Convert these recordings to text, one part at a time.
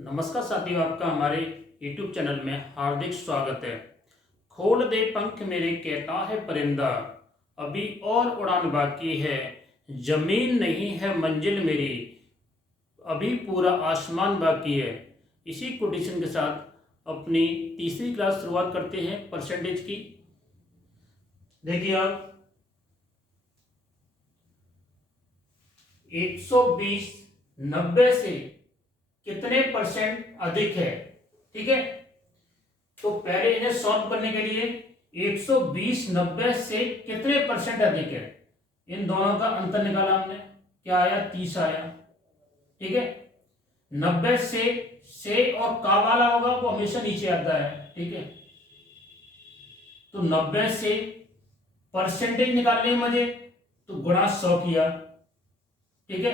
नमस्कार साथियों, आपका हमारे YouTube चैनल में हार्दिक स्वागत है। खोल दे पंख मेरे कहता है परिंदा, अभी और उड़ान बाकी है। जमीन नहीं है मंजिल मेरी, अभी पूरा आसमान बाकी है। इसी कोटेशन के साथ अपनी तीसरी क्लास शुरुआत करते हैं परसेंटेज की। देखिए आप 120 90 से कितने परसेंट अधिक है। ठीक है, तो पहले इन्हें सॉल्व करने के लिए 120 90 से कितने परसेंट अधिक है, इन दोनों का अंतर निकाला हमने। क्या आया? 30 आया। ठीक है, 90 से और का वाला होगा वो हमेशा नीचे आता है। ठीक है, तो 90 से परसेंटेज निकालने में मुझे तो गुणा 100 किया। ठीक है,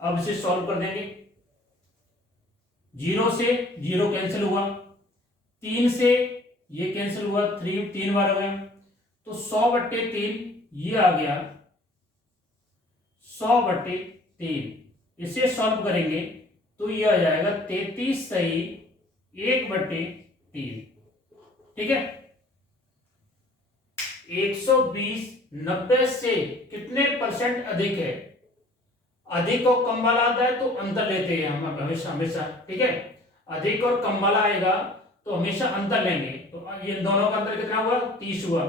अब इसे सॉल्व कर देंगे। 0 से 0 कैंसिल हुआ, 3 से ये कैंसिल हुआ, 3 बार हो गया, तो 100/3 ये आ गया 100/3। इसे सॉल्व करेंगे तो ये आ जाएगा 33 सही 1/3। ठीक है, 120 90 से कितने परसेंट अधिक है। अधिक और कम वाला आता है तो अंतर लेते हैं हम हमेशा हमेशा। ठीक है, अधिक और कम वाला आएगा तो हमेशा अंतर लेंगे। तो ये दोनों का अंतर कितना हुआ? 30 हुआ।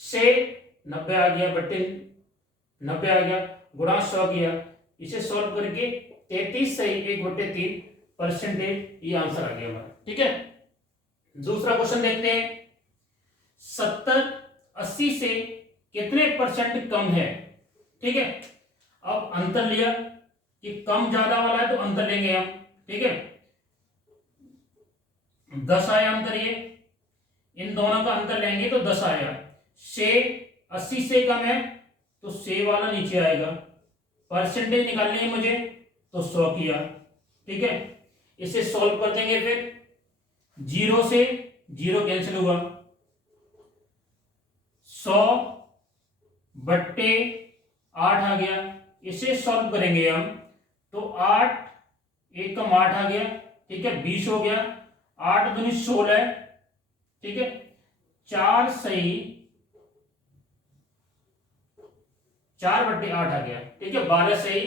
से 90 आ गया, बट्टे 90 आ गया, गुणा 100 किया। इसे सॉल्व करके 33 सही 1/3 परसेंटेज, ये आंसर आ गया हमारा। ठीक है, दूसरा क्वेश्चन देखते हैं। 70 80 से कितने परसेंट कम है। ठीक है, अब अंतर लिया कि कम ज्यादा वाला है तो अंतर लेंगे हम। ठीक है, 10 आया अंतर, ये इन दोनों का अंतर लेंगे तो 10 आया। से 80 से कम है तो से वाला नीचे आएगा। परसेंटेज निकालनी है मुझे तो 100 किया। ठीक है, इसे सॉल्व कर देंगे। फिर 0 से 0 कैंसिल हुआ, 100/8 आ गया। इसे सॉल्व करेंगे हम तो 8 1 कम 8 आ गया। ठीक है, 20 हो गया, 8 दूनी 16। ठीक है, 4 सही 4/8 आ गया। ठीक है, 12 सही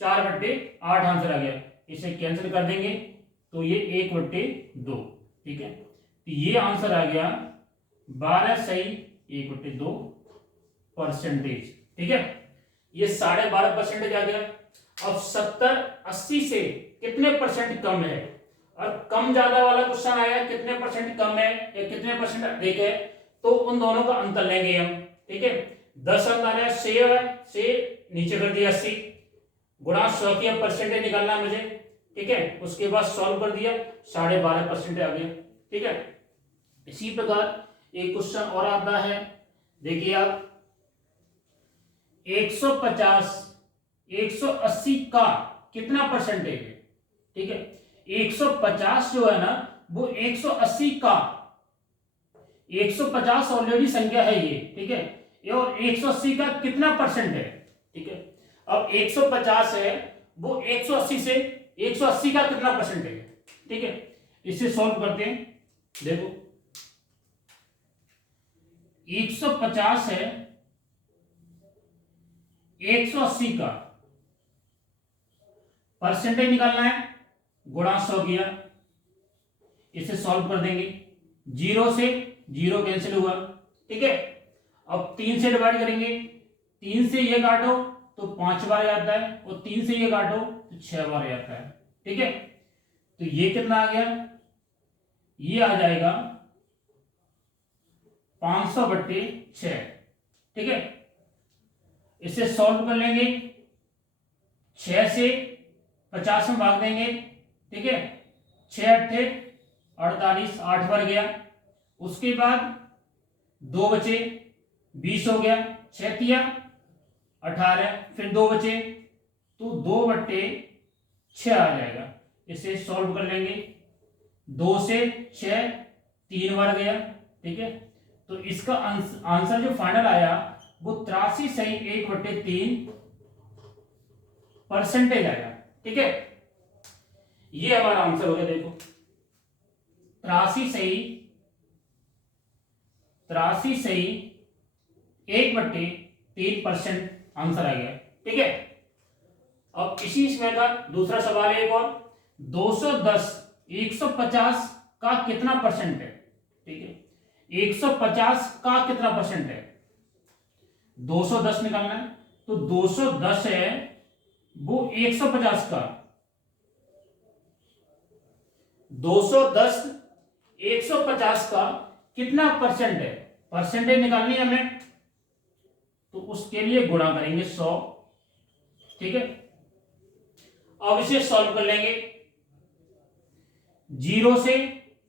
4/8 आंसर आ गया। इसे कैंसिल कर देंगे तो ये 1/2। ठीक है, तो ये आंसर आ गया 12 सही 1/2 परसेंटेज। ठीक है, ये 12.5% आ गया। अब 70 80 से कितने परसेंट कम है, और कम ज्यादा वाला क्वेश्चन आया कितने परसेंट कम है या कितने परसेंट अधिक है, तो उन दोनों का अंतर लेंगे हम। ठीक है, 10 अंतर है, से नीचे कर दिया 80, गुणा 100 किया, परसेंटेज निकालना मुझे। ठीक है, उसके बाद सॉल्व कर दिया, 12.5% आ गया। ठीक है, इसी प्रकार एक क्वेश्चन और आता है। देखिए आप 150 180 का कितना परसेंटेज है। ठीक है, 150 जो है ना वो 180 का, 150 ऑलरेडी संख्या है ये। ठीक है, ये और 180 का कितना परसेंट है। ठीक है, अब 150 है वो 180 से 180 का कितना परसेंट है। ठीक है, इसे सॉल्व करते हैं। देखो 150 है 180 का, परसेंटेज निकालना है, गुणा 100 किया। इसे सॉल्व कर देंगे। 0 से 0 कैंसिल हुआ। ठीक है, अब 3 से डिवाइड करेंगे, 3 से ये काटो तो 5 बार आता है, और 3 से ये काटो तो 6 बार आता है। ठीक है, तो ये कितना आ गया? ये आ जाएगा 500/6। ठीक है, इसे सॉल्व कर लेंगे। 6 से 50 में भाग देंगे। ठीक है, 6 8 48, 8 बार गया। उसके बाद 2 बचे, 20 हो गया, 6 तिया 18, फिर 2 बचे तो 2/6 आ जाएगा। इसे सॉल्व कर लेंगे। 2 से 6 3 बार गया। ठीक है, तो इसका आंसर जो फाइनल आया वो 83 सही 1/3 परसेंटेज आया। ठीक है, ये हमारा आंसर हो गया। देखो 83 सही 1/3% आंसर आ गया। ठीक है, अब इसी इसमें का दूसरा सवाल है एक और। 210 150 का कितना परसेंट है? ठीक है, 150 का कितना परसेंट है? 210 निकालना है, तो 210 है वो 150 का, 210 150 का कितना परसेंट है? परसेंटेज निकालनी है हमें, तो उसके लिए गुणा करेंगे 100। ठीक है, अब इसे सॉल्व कर लेंगे। 0 से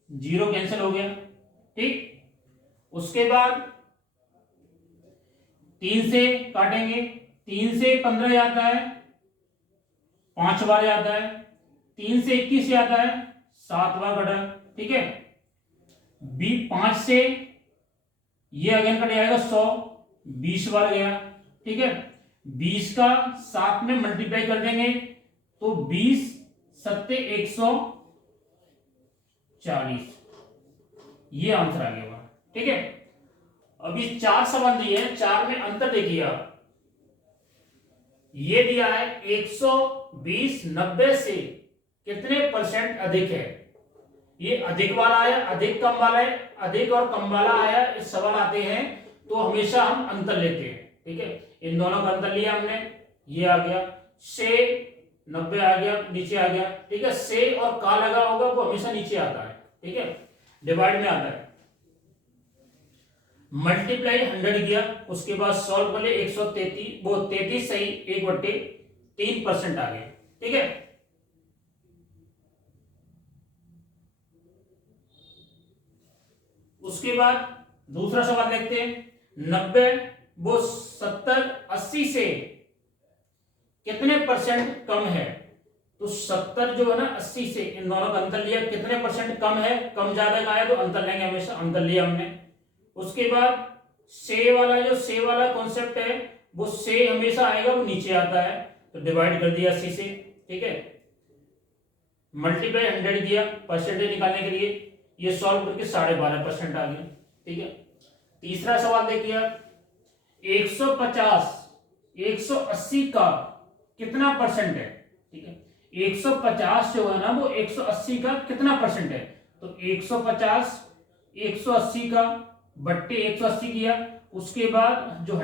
0 कैंसिल हो गया। ठीक, उसके बाद 3 से काटेंगे, 3 से 15 आता है, 5 बार आता है, 3 से 21 आता है, 7 बार कटा। ठीक है, 5 से ये अगेन कट जाएगा 100, 20 बार गया। ठीक है, 20 का 7 में मल्टीप्लाई कर देंगे तो 20 सत्ते 140, ये आंसर आ गया। ठीक है, अभी 4 सवाल दिए हैं, 4 में अंतर देखिए आप। ये दिया है 120 90 से कितने परसेंट अधिक है। ये अधिक वाला आया, अधिक कम वाला है, अधिक और कम वाला आया, इस सवाल आते हैं तो हमेशा हम अंतर लेते हैं। ठीक है, इन दोनों का अंतर लिया हमने, ये आ गया से 90 आ गया, नीचे आ गया। ठीक है, से और का लगा होगा वो हमेशा नीचे आता है। ठीक है, डिवाइड में आता है। मल्टीप्लाई 100 किया, उसके बाद सॉल्व कर ले 133, वो 33 सही 1/3% आ गया। ठीक है, उसके बाद दूसरा सवाल देखते हैं। 90 वो 70 80 से कितने परसेंट कम है? तो 70 जो है ना 80 से, इन दोनों का अंतर लिया, कितने परसेंट कम है? कम ज्यादा का आया तो अंतर लेंगे, हमेशा अंतर लिया हमने। उसके बाद से वाला, जो से वाला कॉन्सेप्ट है वो से हमेशा आएगा, वो नीचे आता है, तो डिवाइड कर दिया 80 से। ठीक है, मल्टीप्लाई 100 किया परसेंटेज निकालने के लिए, ये सॉल्व करके 12.5% आ गया। ठीक है, तीसरा सवाल देखिए आप। 150 180 का कितना परसेंट है? ठीक है, 150 जो है ना वो 180 का कितना परसेंट है? तो 150 180 का बट्टे 180 किया, उसके बाद जो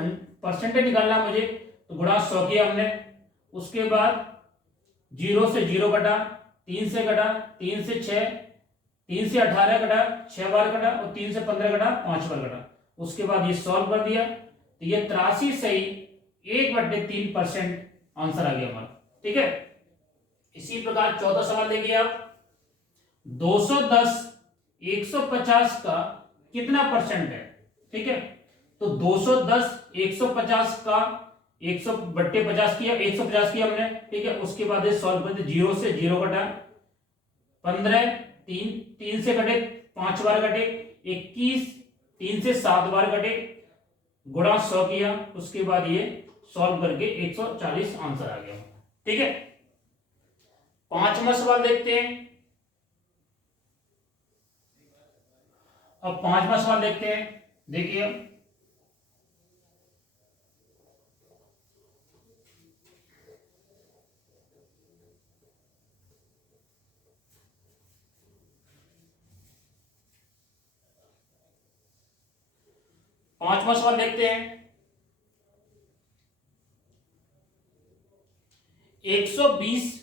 परसेंटेज निकालना मुझे, तो गुणा 100 किया हमने। उसके बाद 0 से 0 कटा, 3 से कटा, 3 से 6, 3 से 18 कटा, 6 बार कटा, और 3 से 15 कटा, 5 बार कटा। उसके बाद ये सॉल्व कर दिया, तो ये 83 सही 1/3% आंसर आ गया हमारा। ठीक है, इसी प्रकार चौथा सवाल देखिए आप। 210 150 का कितना परसेंट है? ठीक है, तो 210 150 का 100/50 किया, 150 किया हमने। ठीक है, उसके बाद सॉल्व करते, 0 से 0 कटा, 15, 3 से कटे, 5 बार कटे, 21, 3 से 7 बार कटे, गुणा 100 किया, उसके बाद ये सॉल्व करके 140 आंसर आ गया। ठीक है, पांचवा सवाल देखते हैं। अब पांचवा सवाल देखते हैं, देखिए पांचवा सवाल देखते हैं। 120,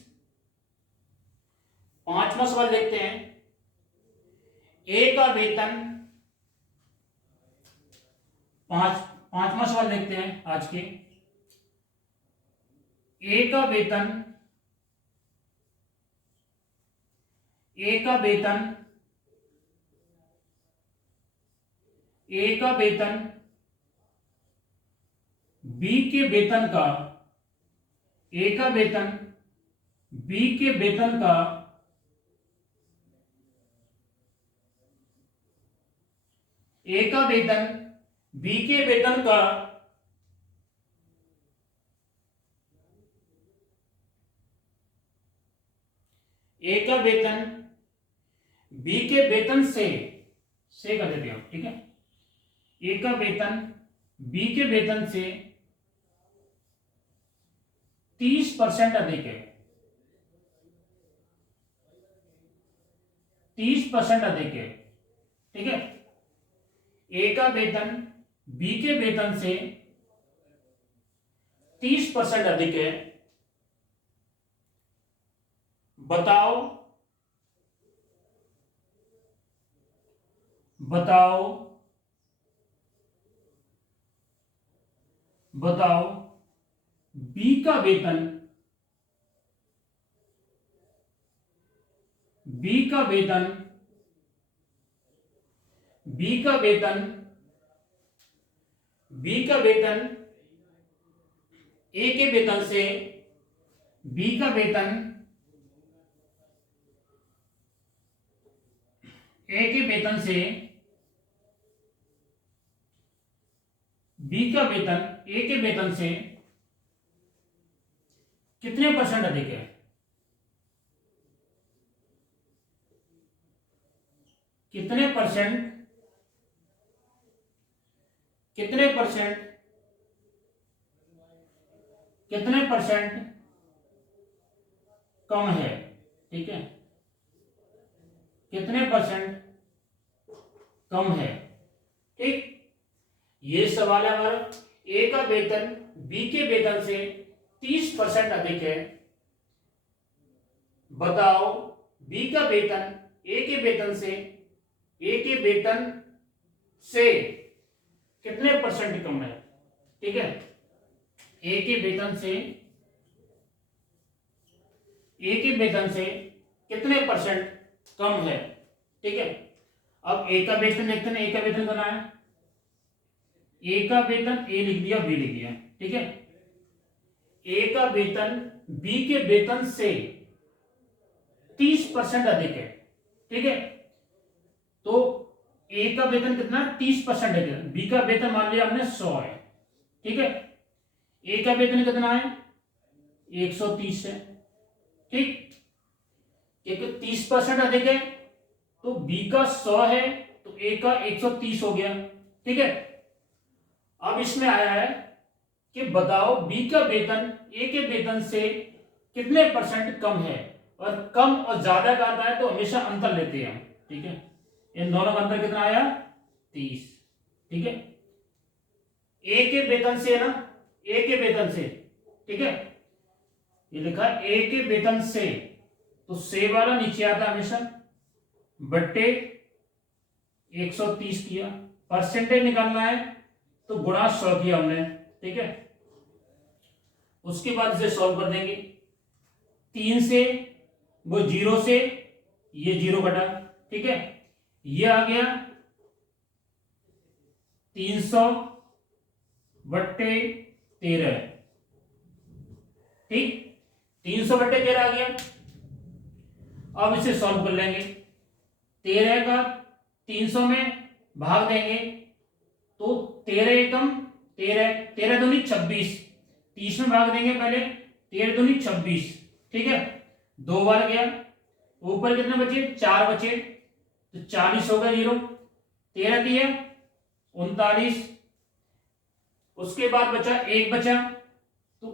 पांचवा सवाल देखते हैं। ए का वेतन, पांचवा सवाल देखते हैं आज के। ए का वेतन, ए का वेतन, ए का वेतन बी के वेतन का, ए का वेतन बी के वेतन का ए का वेतन बी के वेतन का 1 ए का वेतन बी के वेतन से कर देते हो, ठीक है। ए का वेतन बी के वेतन से 30% अधिक है, 30% अधिक है, ठीक है। ए का वेतन बी के वेतन से 30% अधिक है, बताओ बताओ बताओ बी का वेतन बी का वेतन बी का वेतन बी का वेतन ए के वेतन से बी का वेतन ए के वेतन से बी का वेतन ए के वेतन से कितने परसेंट अधिक है? कितने परसेंट कितने परसेंट कितने परसेंट कम है, ठीक है। कितने परसेंट कम है, ठीक। ये सवाल है हमारा। ए का वेतन बी के वेतन से 30% अधिक है, बताओ बी का वेतन ए के वेतन से कितने परसेंट कम है, ठीक है। ए के वेतन से कितने परसेंट कम है, ठीक है। अब ए का वेतन देखते हैं, ए का वेतन कितना है। ए का वेतन ए लिख दिया, बी लिख दिया, ठीक है। ए का वेतन बी के वेतन से 30% अधिक है, ठीक है। तो ए का वेतन कितना, 30% है। बी का वेतन मान लिया हमने 100 है, ठीक है। ए का वेतन कितना है, 130 है, ठीक। एक 30% अधिक है तो बी का 100 है, तो ए का 130 हो गया, ठीक है। अब इसमें आया है कि बताओ बी का वेतन ए के वेतन से कितने परसेंट कम है, और कम और ज्यादा का आता है तो हमेशा अंतर लेते हैं हम, ठीक है। इन दोनों का अंतर कितना आया, 30, ठीक है। ए के वेतन से है ना, ए के वेतन से, ठीक है। ये लिखा ए के वेतन से, तो से वाला नीचे आता हमेशा, बट्टे 130 किया। परसेंटेज निकालना है तो गुणा 100 किया हमने, ठीक है। उसके बाद इसे सॉल्व कर देंगे। 3 से वो 0 से ये 0 कटा, ठीक है। ये आ गया 300 बट्टे 13, ठीक। 300 बट्टे 13 आ गया। अब इसे सॉल्व कर लेंगे। 13 का 300 में भाग देंगे तो 13 एकम 13, 13 दूनी 26, 30 में भाग देंगे पहले, 13 दूनी 26, ठीक है। 2 बार गया, ऊपर कितने बचे, 4 बचे, तो 40 होगा 0, 13 दिया 39, उसके बाद बचा 1 बचा, तो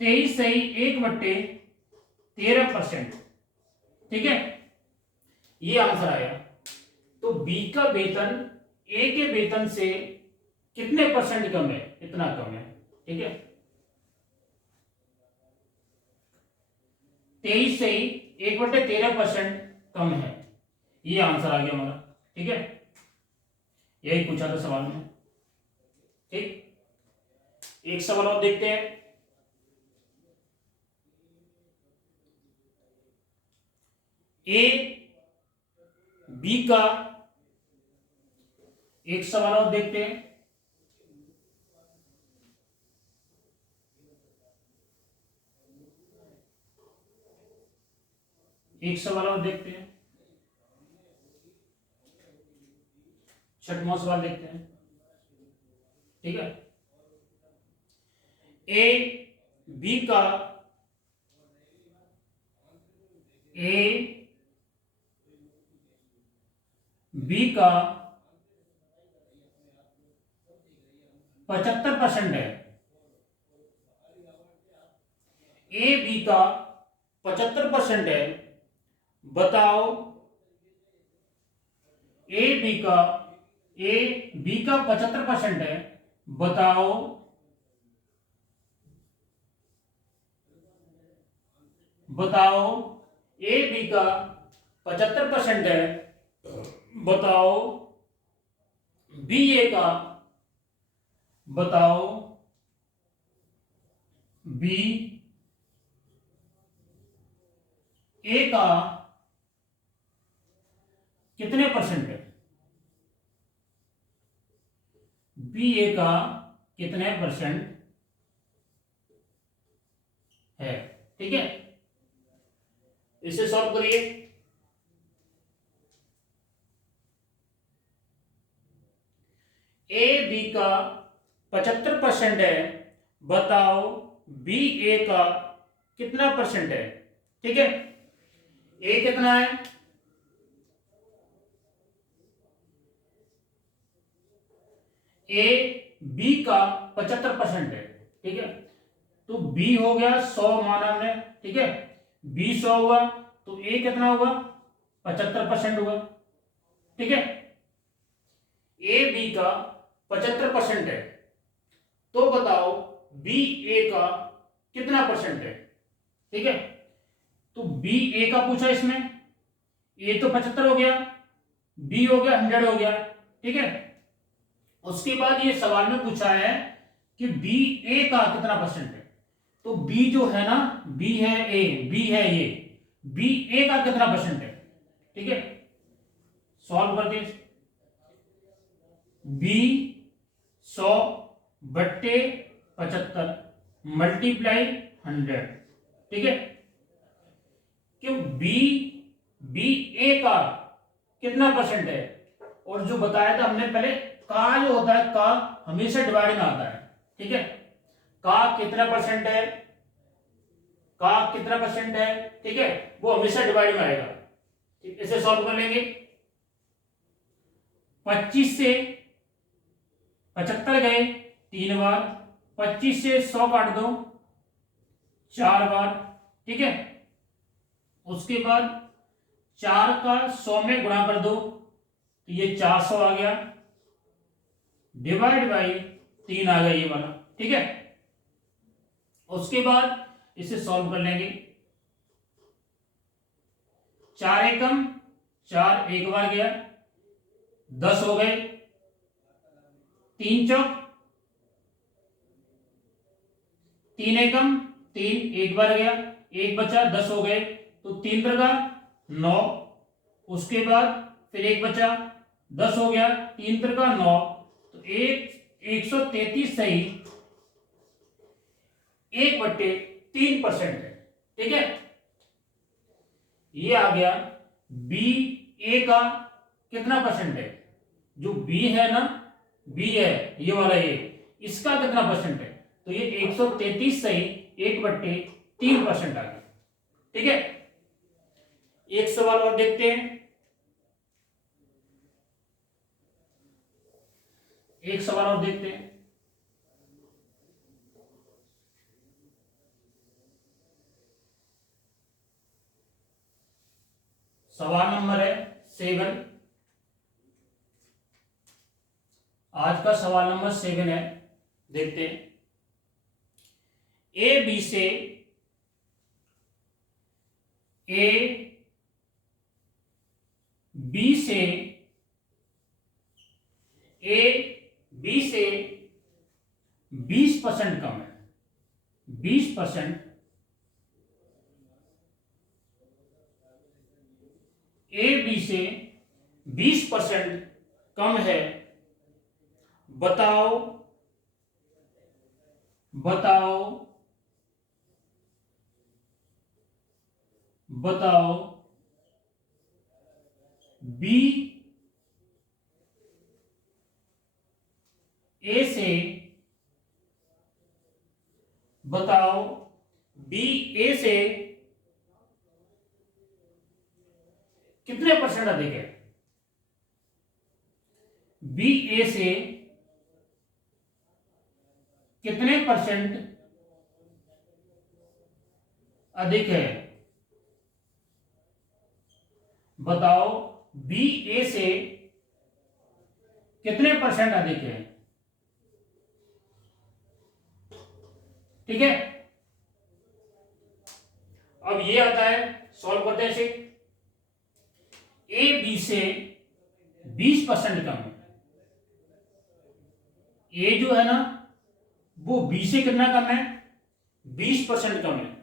23 सही 1/13%, ठीक है। ये आंसर आया। तो बी का वेतन ए के वेतन से कितने परसेंट कम है, इतना कम है, ठीक है। 23 से ही 1/13% कम है, ये आंसर आ गया हमारा, ठीक है। यही पूछा था सवाल में, ठीक। एक सवाल और देखते हैं। ए बी का, एक सवाल और देखते हैं। एक सवाल और देखते हैं, छठवां सवाल देखते हैं, ठीक है। ए बी का ए बी का 75% है, ए बी का 75% है, बताओ ए बी का 75% है, बताओ ए बी का 75% है, बताओ बी ए का, बताओ बी ए का कितने परसेंट है, बी ए का कितने परसेंट है। ठीक है, इसे सॉल्व करिए। ए बी का 75% है, बताओ बी ए का कितना परसेंट है। ठीक है, ए कितना है, ए बी का 75% है। ठीक है, तो बी हो गया 100 माना हमने। ठीक है, बी 100 हुआ तो ए कितना हुआ, 75% हुआ। ठीक है, ए बी का 75% है, तो बताओ बी ए का कितना परसेंट है। ठीक है, तो बी ए का पूछा इसमें, ए तो 75 हो गया, बी हो गया 100 हो गया। ठीक है, उसके बाद ये सवाल में पूछा है कि बी ए का कितना परसेंट है, तो बी जो है ना, बी है ए, बी है ये, बी ए का कितना परसेंट है। ठीक है, सॉल्व कर दे। बी 100 बट्टे 75 मल्टीप्लाई 100। ठीक है, क्यों बी ए का कितना परसेंट है, और जो बताया था हमने पहले, का जो होता है का हमेशा डिवाइड में आता है। ठीक है, का कितना परसेंट है, का कितना परसेंट है, ठीक है, वो हमेशा डिवाइड में आएगा। ठीक, इसे सॉल्व कर लेंगे। 25 से 75 गए 3 बार, 25 से 100 काट दो 4 बार। ठीक है, उसके बाद 4 का 100 में गुणा कर दो, तो ये 400 आ गया, डिवाइड बाई 3 आ गया ये वाला। ठीक है, उसके बाद इसे सॉल्व कर लेंगे। 4 एकम 4 एक बार गया, 10 हो गए, 3 चौक 3 एकम 3 एक बार गया, एक बचा, 10 हो गए, तो 3 का 9, उसके बाद फिर एक बचा, 10 हो गया, 3 का 9, तो 133 सही 1/3% है। ठीक है, ये आ गया बी ए का कितना परसेंट है, जो बी है ना, बी है ये वाला, ये इसका कितना परसेंट है, तो ये 133 सही 1/3% आ गया। ठीक है, एक सवाल और देखते हैं। एक सवाल और देखते हैं। सवाल नंबर है 7। आज का सवाल नंबर 7 है, देखते हैं। ए बी से बी से 20% कम है, 20% ए बी से 20% कम है, बताओ बी ए से, बताओ बी ए से परसेंट अधिक है, बी ए से कितने परसेंट अधिक है? बताओ, बी ए से कितने परसेंट अधिक है? ठीक है, अब ये आता है, सॉल्व करते हैं इसे। ए बी से 20% कम है। ए जो है ना वो बी से कितना कम है? 20% कम है।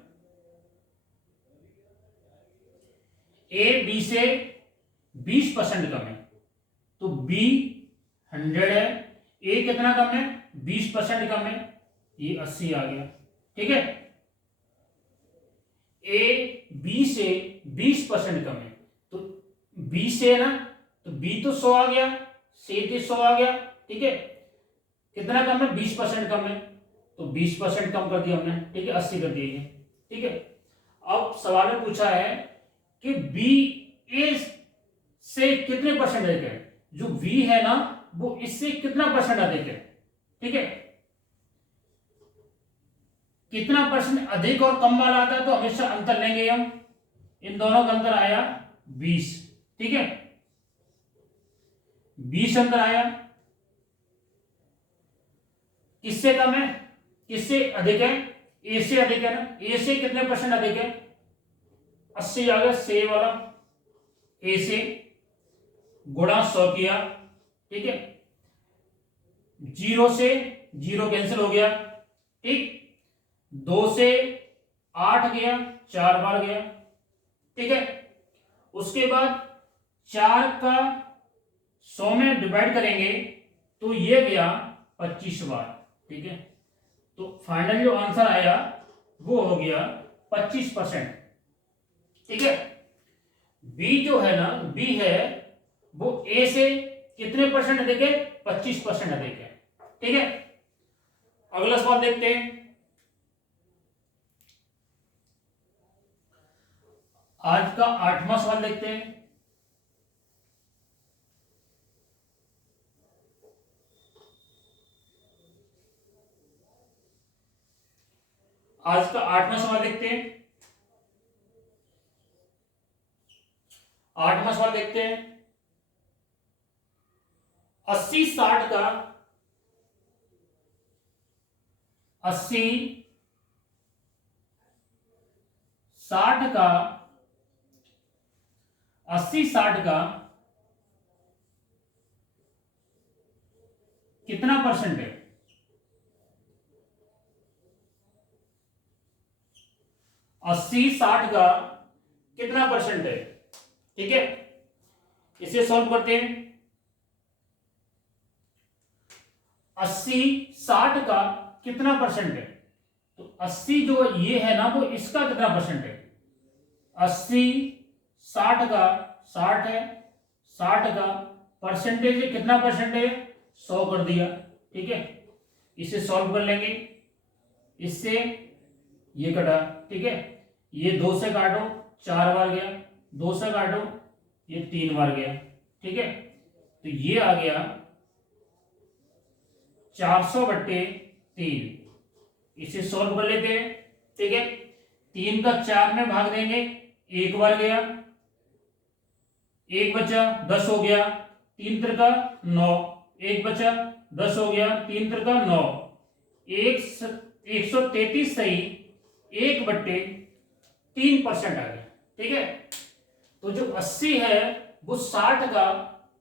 ए बी से 20% कम है, तो बी 100 है, ए कितना कम है? 20% कम है, ये 80 आ गया। ठीक है, ए बी से 20% कम है, तो बी से है ना, तो बी तो 100 आ गया, से तो 100 आ गया। ठीक है, कितना कम है? 20% कम है, तो 20% कम कर दिया हमने। ठीक है, 80 कर दिए। ठीक है, अब सवाल में पूछा है कि बी ए से कितने परसेंट अधिक है? जो वी है ना वो इससे कितना परसेंट अधिक है? ठीक है, कितना परसेंट अधिक और कम वाला आता है तो हमेशा अंतर लेंगे हम। इन दोनों का अंतर आया 20। ठीक है, 20 अंतर आया। किससे कम है, किससे अधिक है? ए से अधिक है ना। ए से कितने परसेंट अधिक है? 80 आ गया, से वाला ए से गुणा 100 किया। ठीक है, 0 से 0 कैंसिल हो गया। ठीक, 2 से 8 गया, 4 बार गया। ठीक है, उसके बाद 4 का 100 में डिवाइड करेंगे तो ये गया 25 बार। ठीक है, तो फाइनल जो आंसर आया वो हो गया 25%। ठीक है, बी जो है ना, बी है वो ए से कितने परसेंट अधिक है? 25% अधिक है। ठीक है, अगला सवाल देखते हैं। आज का 8वां सवाल देखते हैं। आज का 8वां सवाल देखते हैं। 8वां सवाल देखते हैं। 80 60 का 80 60 का 80 60 का कितना परसेंट है? 80 60 का कितना परसेंट है? ठीक है, इसे सॉल्व करते हैं। 80 60 का कितना परसेंट है? तो 80 जो ये है ना वो इसका कितना परसेंट है? 80 60 का 60 है, 60 का परसेंटेज कितना परसेंट है? 100 कर दिया। ठीक है, इसे सॉल्व कर लेंगे। इससे ये कटा। ठीक है, ये 2 से काटो, 4 बार गया, 2 से काटो, ये 3 बार गया। ठीक है, तो ये आ गया 400/3। इसे सॉल्व कर लेते हैं। ठीक है, 3 का 4 में भाग देंगे, 1 बार गया, 1 बचा, 10 हो गया, 3 त्रिका 9, 1 बचा, 10 हो गया, 3 त्रिका 9, 133 सही 1/3% आ गया। ठीक है, तो जो 80 है वो 60 का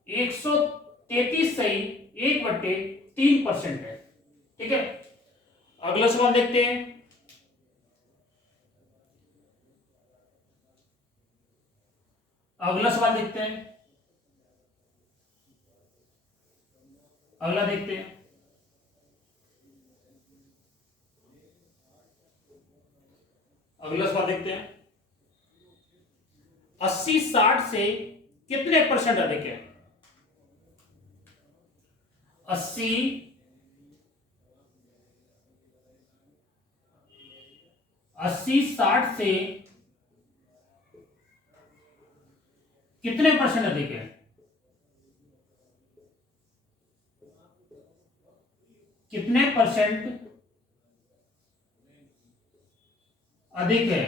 133 सही 1/3% है। ठीक है, अगला सवाल देखते हैं। अगला सवाल देखते हैं। अगला देखते हैं। अगला सवाल देखते हैं। 80 60 से कितने परसेंट अधिक है? 80 60 से कितने परसेंट अधिक है, कितने परसेंट अधिक है।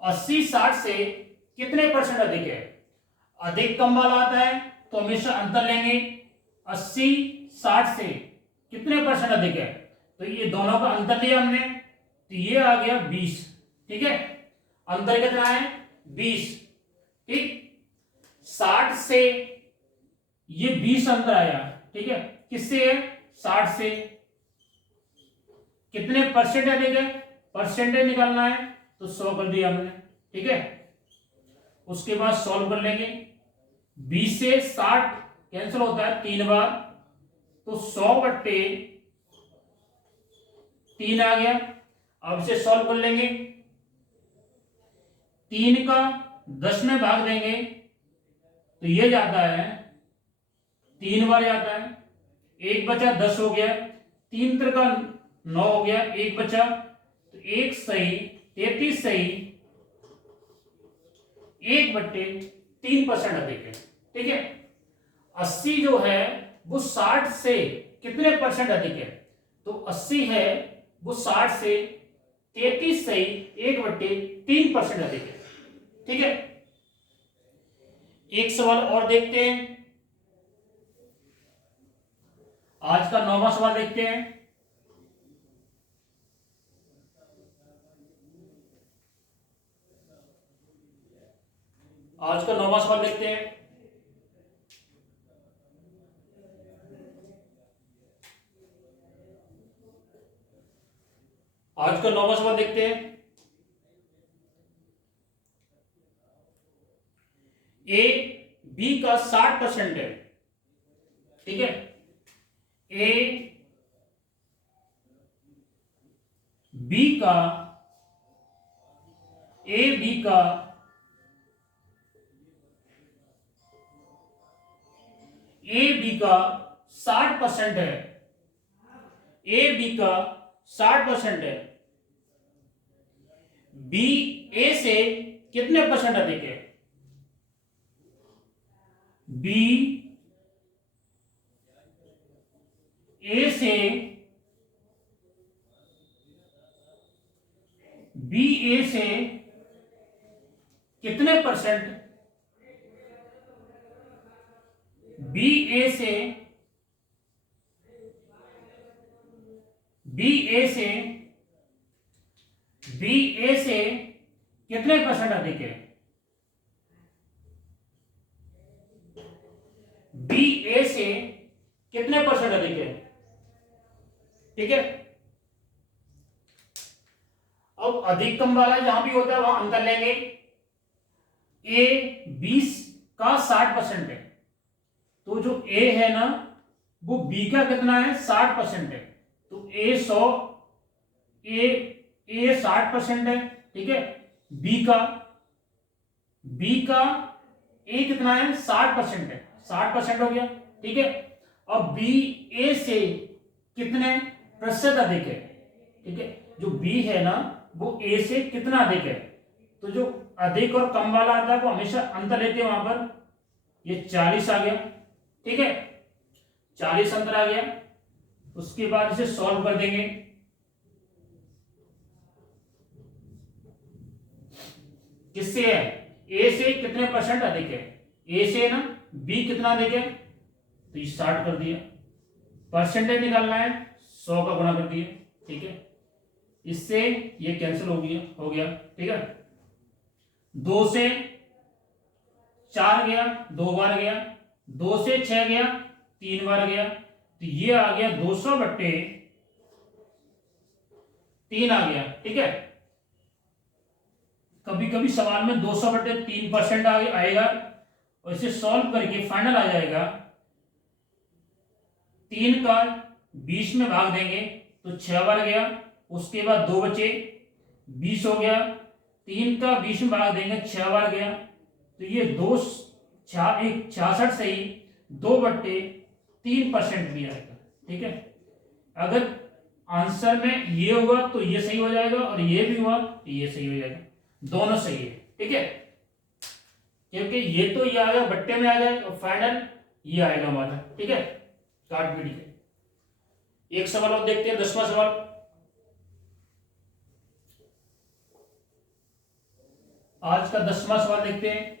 80-60 से कितने परसेंट अधिक है। अधिक कम वाला आता है तो हमेशा अंतर लेंगे। 80-60 से कितने परसेंट अधिक है, तो ये दोनों का अंतर लिया हमने, तो ये आ गया 20। ठीक है, अंतर कितना है 20। ठीक, 60 से ये 20 अंतर आया। ठीक है, किससे है, 60 से। कितने परसेंट अधिक है, परसेंटेज निकालना है तो 100 कर दिया हमने। ठीक है, उसके बाद सॉल्व कर लेंगे। 20 से 60 कैंसिल होता है 3 बार, तो 100/3 आ गया। अब इसे सॉल्व कर लेंगे। 3 का 10 में भाग देंगे तो ये जाता है 3 बार जाता है। 1 बचा 10 हो गया, 3 का 9 हो गया, 1 बचा, तो 1 सही 33 सही 1/3% अधिक है। ठीक है, 80 जो है वो 60 से कितने परसेंट अधिक है, तो 80 है वो 60 से 33 सही 1/3% अधिक है। ठीक है, एक सवाल और देखते हैं। आज का 9वां सवाल देखते हैं। आज का 9वां सवाल देखते हैं। आज का 9वां सवाल देखते हैं। ए बी का 60% है। ठीक है, ए बी का 60% है। ए बी का 60% है। बी ए से कितने परसेंट अधिक है, बी ए से कितने परसेंट, बी ए से कितने परसेंट अधिक है, बी ए से कितने परसेंट अधिक है। ठीक है, अब अधिकतम वाला जहां भी होता है वहां अंतर लेंगे। ए 20 का 60% है, तो जो ए है ना वो बी का कितना है 60% है, तो ए 60% है। ठीक है, बी का ए कितना है 60% है, 60% हो गया। ठीक है, अब बी ए से कितने प्रतिशत अधिक है। ठीक है, जो बी है ना वो ए से कितना अधिक है, तो जो अधिक और कम वाला आता है वो हमेशा अंतर लेते हैं वहां पर। ये 40 आ गया। ठीक है, 40 अंतर आ गया। उसके बाद इसे सॉल्व कर देंगे। किससे है, ए से कितने परसेंट अधिक है, ए से ना बी कितना अधिक है, तो ये 60 कर दिया। परसेंटेज निकालना है 100 का गुणा कर दिया। ठीक है, इससे ये कैंसिल हो गया। ठीक है, 2 से 4 गया 2 बार गया, 2 से 6 गया 3 बार गया, तो ये आ गया 200/3 आ गया। ठीक है, कभी कभी सवाल में 200/3% आएगा और इसे सॉल्व करके फाइनल आ जाएगा। 3 का 20 में भाग देंगे तो 6 बार गया, उसके बाद 2 बचे 20 हो गया। 3 का 20 में भाग देंगे 6 बार गया, तो ये 66 से ही 2/3% भी आएगा। ठीक है, अगर आंसर में ये होगा तो ये सही हो जाएगा, और ये भी हुआ तो ये सही हो जाएगा, दोनों सही है। ठीक है, क्योंकि ये तो ये आएगा बट्टे में आ जाए और फाइनल ये आएगा हमारा। ठीक है, काट पीट के। एक सवाल और देखते हैं, 10वां सवाल। आज का 10वां सवाल देखते हैं।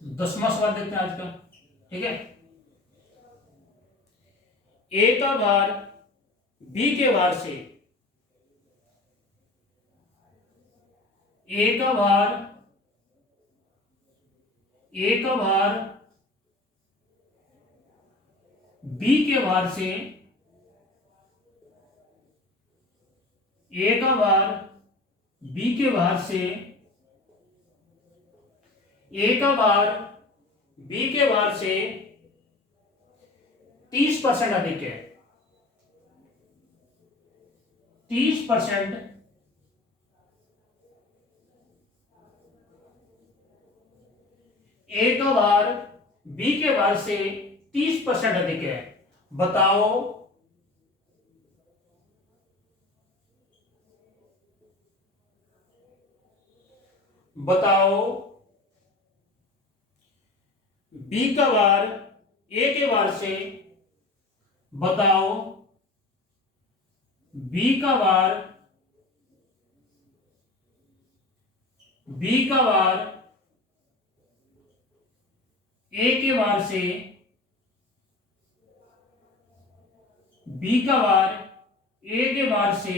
10वां सवाल देखते हैं आज का। ठीक है, ए का भार बी के भार से, ए का भार बी के भार से, ए का भार बी के भार से, ए का भार बी के भार से 30% अधिक है। 30% ए का भार बी के भार से 30% अधिक है। बताओ बी का भार ए के भार से, बताओ बी का भार ए के भार से, बी का भार ए के भार से,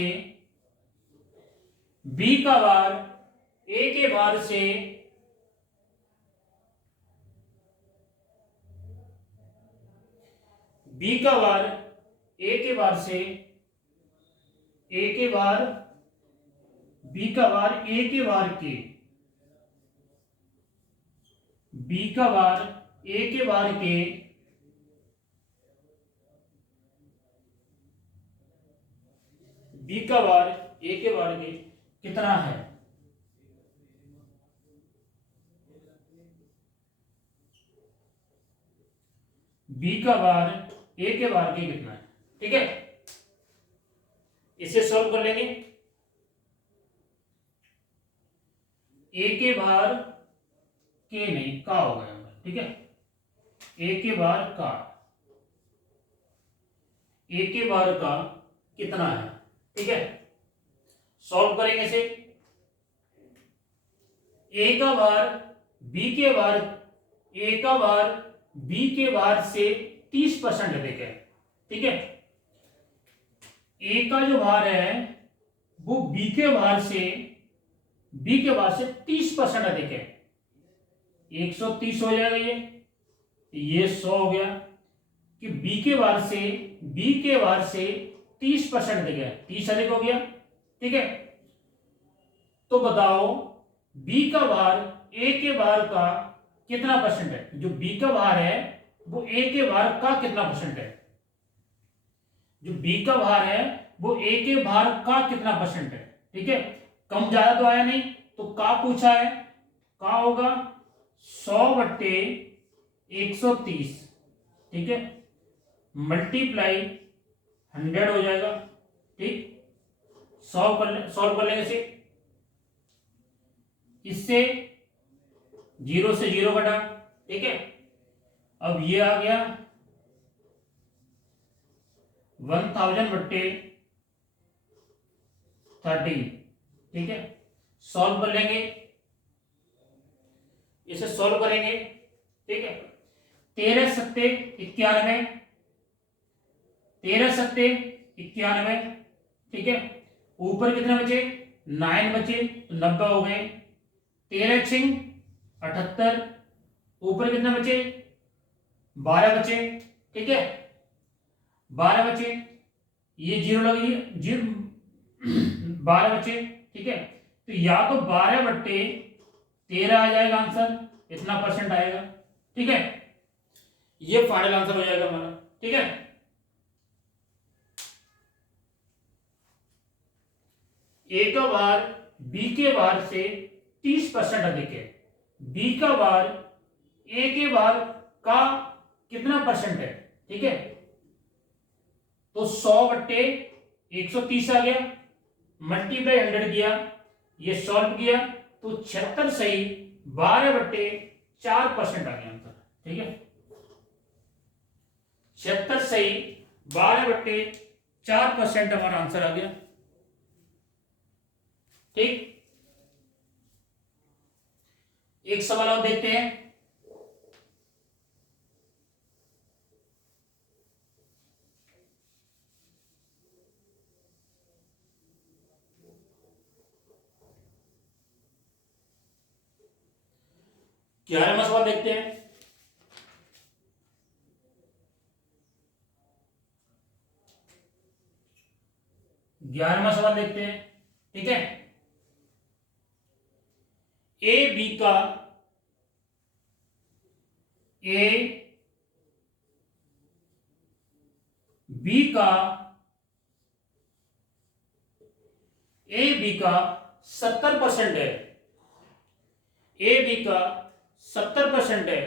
बी का भार ए के भार से बी का भार ए के भार से, ए के भार बी का भार ए के भार के, बी का भार ए के भार के बी का भार ए के भार के कितना है? बी का भार ए के भार के कितना है? ठीक है, इसे सॉल्व कर लेंगे। ए के भार के नहीं का हो गया। ठीक है, ए के भार का, ए के भार का कितना है? ठीक है, सॉल्व करेंगे इसे। ए का भार बी के भार, ए का भार बी के भार से 30% अधिक है। ठीक है, ए का जो भार है वो बी के भार से 30% अधिक है। 130 हो जाएगा ये 100 हो गया कि बी के भार से 30% अधिक है, 30 अधिक हो गया। ठीक है, तो बताओ बी का भार ए के भार का कितना परसेंट है? जो बी का भार है वो ए के भार का कितना परसेंट है? जो बी का भार है वो ए के भार का कितना परसेंट है? ठीक है, कम ज्यादा तो आया नहीं, तो का पूछा है, का होगा 100/130। ठीक है, मल्टीप्लाई 100 हो जाएगा। ठीक, सॉल्व कर लेंगे इसे। इससे 0 से 0 घटा। ठीक है, अब ये आ गया 1000/13। ठीक है, सॉल्व कर लेंगे, इसे सॉल्व करेंगे। ठीक है, 13 सत्ते 91, 13 सत्ते 91। ठीक है, ऊपर कितने बचे? 9 बचे तो 90 हो गए। 13 छिंग 78, ऊपर कितने बचे? 12 बचे। ठीक है, 12 बचे, ये 0 लगी, 12 बचे। ठीक है, तो या तो 12/13 आ जाएगा आंसर, इतना परसेंट आएगा। ठीक है, ये फाइनल आंसर हो जाएगा हमारा। ठीक है, ए का भार बी के भार से 30% अधिक है। बी का भार ए के भार का कितना परसेंट है, ठीक है। तो 100/130 आ गया, मल्टीप्लाई 100 किया, ये सॉल्व किया तो 76 सही 12/4% आ गया आंसर, ठीक है। 76 सही 12/4% हमारा आंसर आ गया, ठीक। एक सवाल और देखते हैं। ग्यारहवां सवाल देखते हैं। ग्यारहवां सवाल देखते हैं, ठीक है। ए बी का ए बी का 70% है, ए बी का 70% है,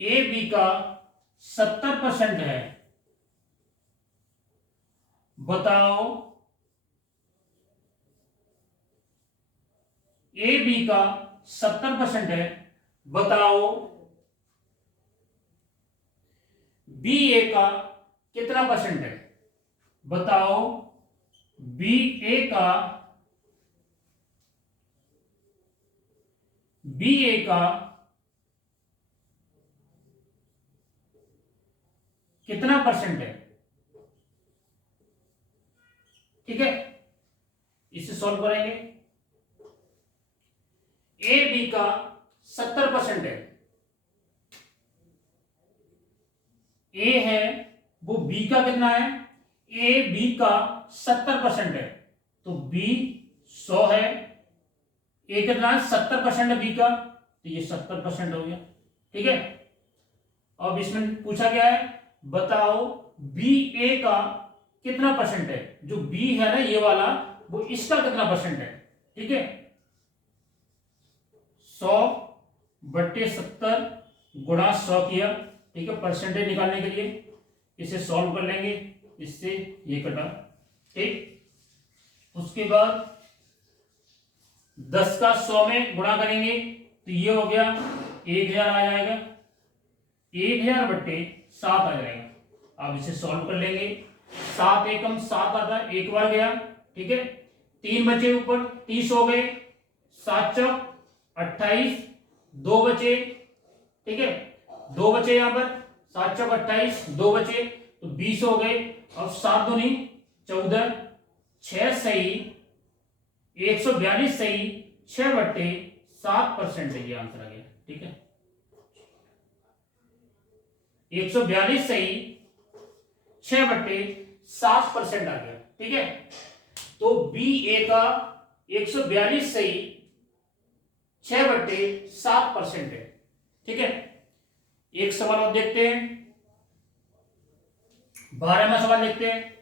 ए बी का 70% है, बताओ ए बी का 70% है, बताओ बी ए का कितना परसेंट है, बताओ बी ए का कितना परसेंट है, ठीक है। इसे सॉल्व करेंगे। ए बी का 70% है, ए है वो बी का कितना है, ए बी का 70% है, तो बी 100 है, ए कितना है 70% है बी का, तो ये 70% हो गया, ठीक है। अब इसमें पूछा गया है बताओ बी ए का कितना परसेंट है, जो बी है ना ये वाला, वो इसका कितना परसेंट है, ठीक है। 100/70 गुणा 100 किया, ठीक है, परसेंटेज निकालने के लिए इसे सॉल्व कर लेंगे, इससे ये कटा, ठीक। उसके बाद 10 का 100 में गुणा करेंगे तो ये हो गया 1000 आ जाएगा, 1000/7 आ जाएगा। अब इसे सॉल्व कर लेंगे, 7 एकम 7 आता है, एक बार गया, ठीक है। 3 बचे ऊपर, 30 हो गए, 7 चौक 28, 2 बचे, ठीक है, 2 बचे यहां पर, 7 चौक 28, 2 बचे तो 20 हो गए। अब 7 दूनी 14, 6 सही 142 सही 6/7% है, ये आंसर आ गया, ठीक है। 142 सही 6/7% आ गया, ठीक है। तो बी ए का 142 सही 6/7% है, ठीक है। एक सवाल और देखते हैं, 12वां सवाल देखते हैं।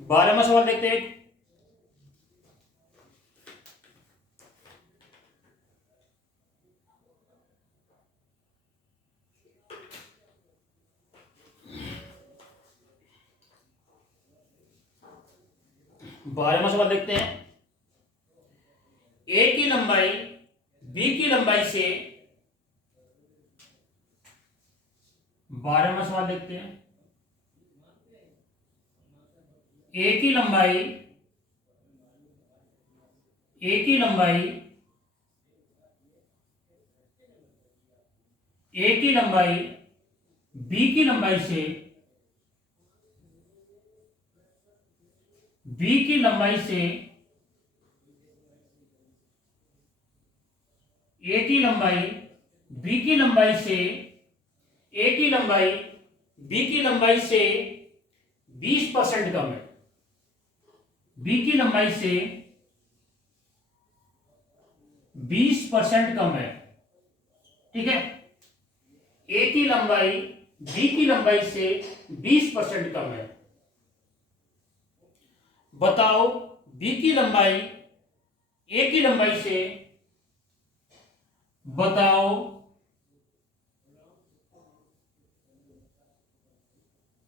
12वां सवाल देखते हैं। बारहवां सवाल देखते हैं। ए की लंबाई बी की लंबाई से, 12वां सवाल देखते हैं। ए की लंबाई ए की लंबाई ए की लंबाई बी की लंबाई से, बी की लंबाई से ए की लंबाई बी की लंबाई से, ए की लंबाई बी की लंबाई से 20% कम है, बी की लंबाई से 20% कम है, ठीक है। ए की लंबाई बी की लंबाई से 20% कम है। बताओ बी की लंबाई ए की लंबाई से, बताओ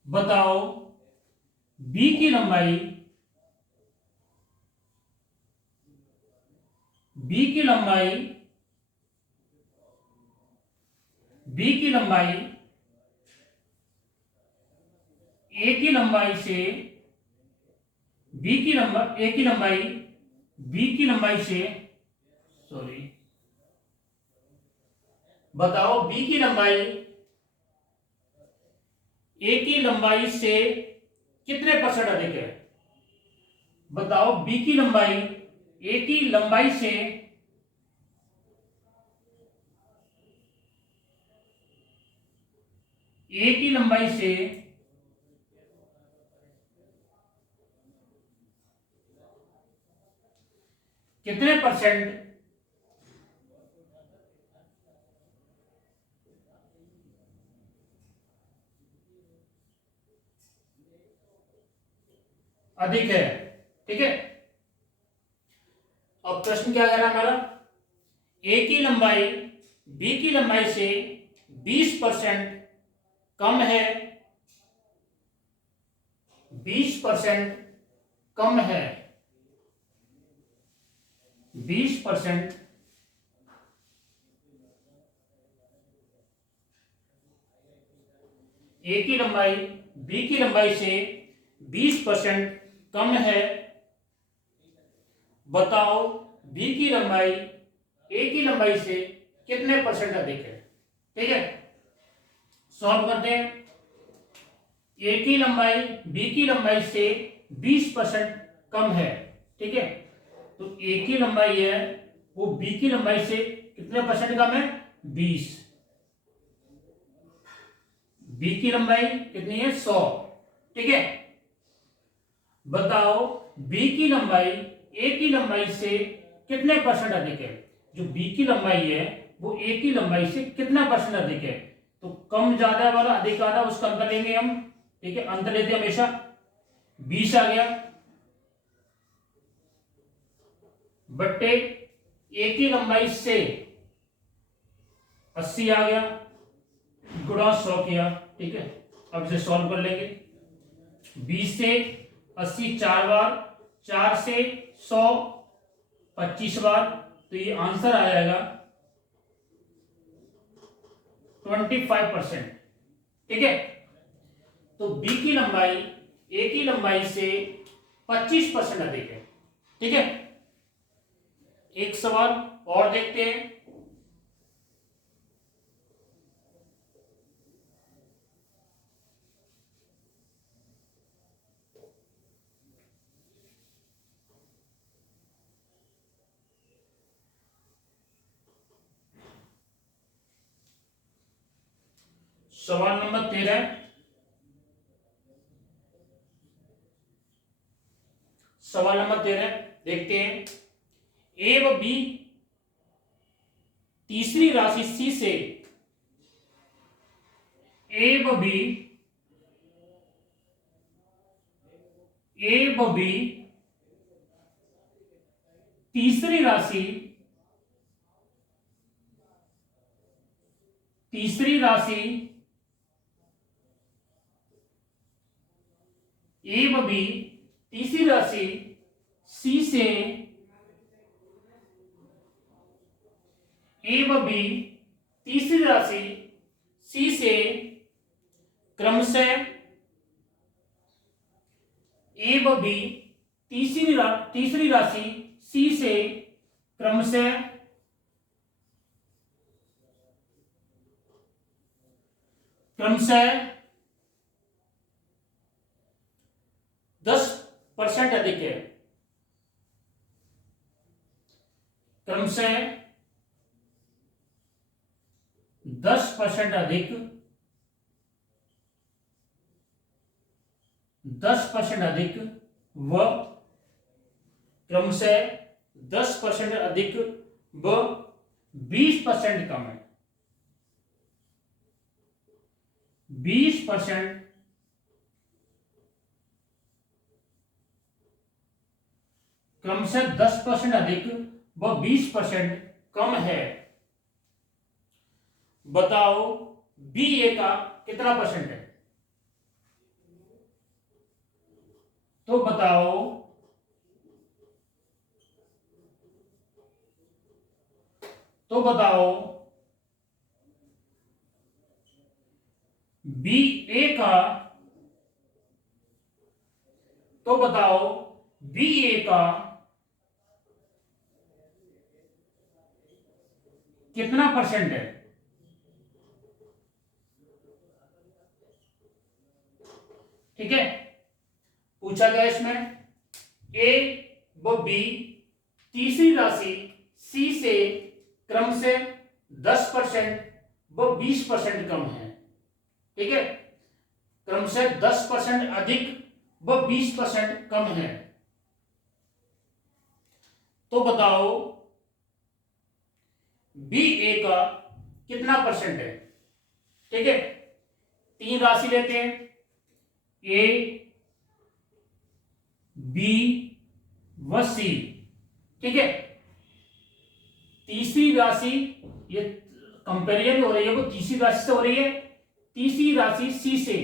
बताओ बी की लंबाई बी की लंबाई बी की लंबाई ए की लंबाई से, बी की लंबाई ए की लंबाई बी की लंबाई से, सॉरी, बताओ बी की लंबाई ए की लंबाई से कितने % अधिक है। बताओ बी की लंबाई ए की लंबाई से ए की लंबाई से कितने % अधिक है। ठीक है, अब प्रश्न क्या कह रहा है हमारा, ए की लंबाई बी की लंबाई से 20% कम है, 20% कम है, 20% ए की लंबाई बी की लंबाई से 20% कम है। बताओ बी की लंबाई ए की लंबाई से कितने % अधिक है। ठीक है, सॉल्व करते हैं। ए की लंबाई बी की लंबाई से 20% कम है। ठीक है, तो ए की लंबाई है वो बी की लंबाई से कितने % कम है, 20। बी की लंबाई कितनी है, 100। ठीक है, बताओ बी की लंबाई ए की लंबाई से कितने % अधिक है। जो बी की लंबाई है वो ए की लंबाई से कितना % अधिक है। तो कम ज्यादा वाला अधिक आधा उसका अंतर लेंगे हम। ठीक है, अंतर लेते हैं हमेशा। 20 आ गया बट्टे ए की लंबाई से 80 आ गया गुणा 100 किया। ठीक है, अब इसे सॉल्व कर लेंगे। 20 से 80 4 बार, 4 से 100 25 बार, तो ये आंसर आ जाएगा 25%। ठीक है, तो बी की लंबाई ए की लंबाई से 25% अधिक है। ठीक है, एक सवाल और देखते हैं। सवाल नंबर 13, सवाल नंबर 13 देखते हैं। ए व बी तीसरी राशि सी से, ए व बी तीसरी राशि ए व बी तीसरी राशि सी से, ए व बी तीसरी राशि सी से क्रमशः, ए व बी तीसरी राशि सी से क्रमशः 10% अधिक है। क्रमशः 10% अधिक, 10% अधिक व क्रमशः 10% अधिक व 20% कम है। 20% क्रम से 10% अधिक व 20% कम है, बताओ बी ए का कितना परसेंट है। तो बताओ बी ए का, तो बताओ बी ए का कितना परसेंट है। ठीक है, पूछा गया इसमें ए व बी तीसरी राशि सी से क्रम से 10% व 20% कम है। ठीक है, क्रम से 10% अधिक व 20% कम है, तो बताओ बी ए का कितना परसेंट है। ठीक है, तीन राशि लेते हैं, ए बी व सी। ठीक है, तीसरी राशि, ये कंपेरिजन हो रही है वो तीसरी राशि से हो रही है। तीसरी राशि सी से,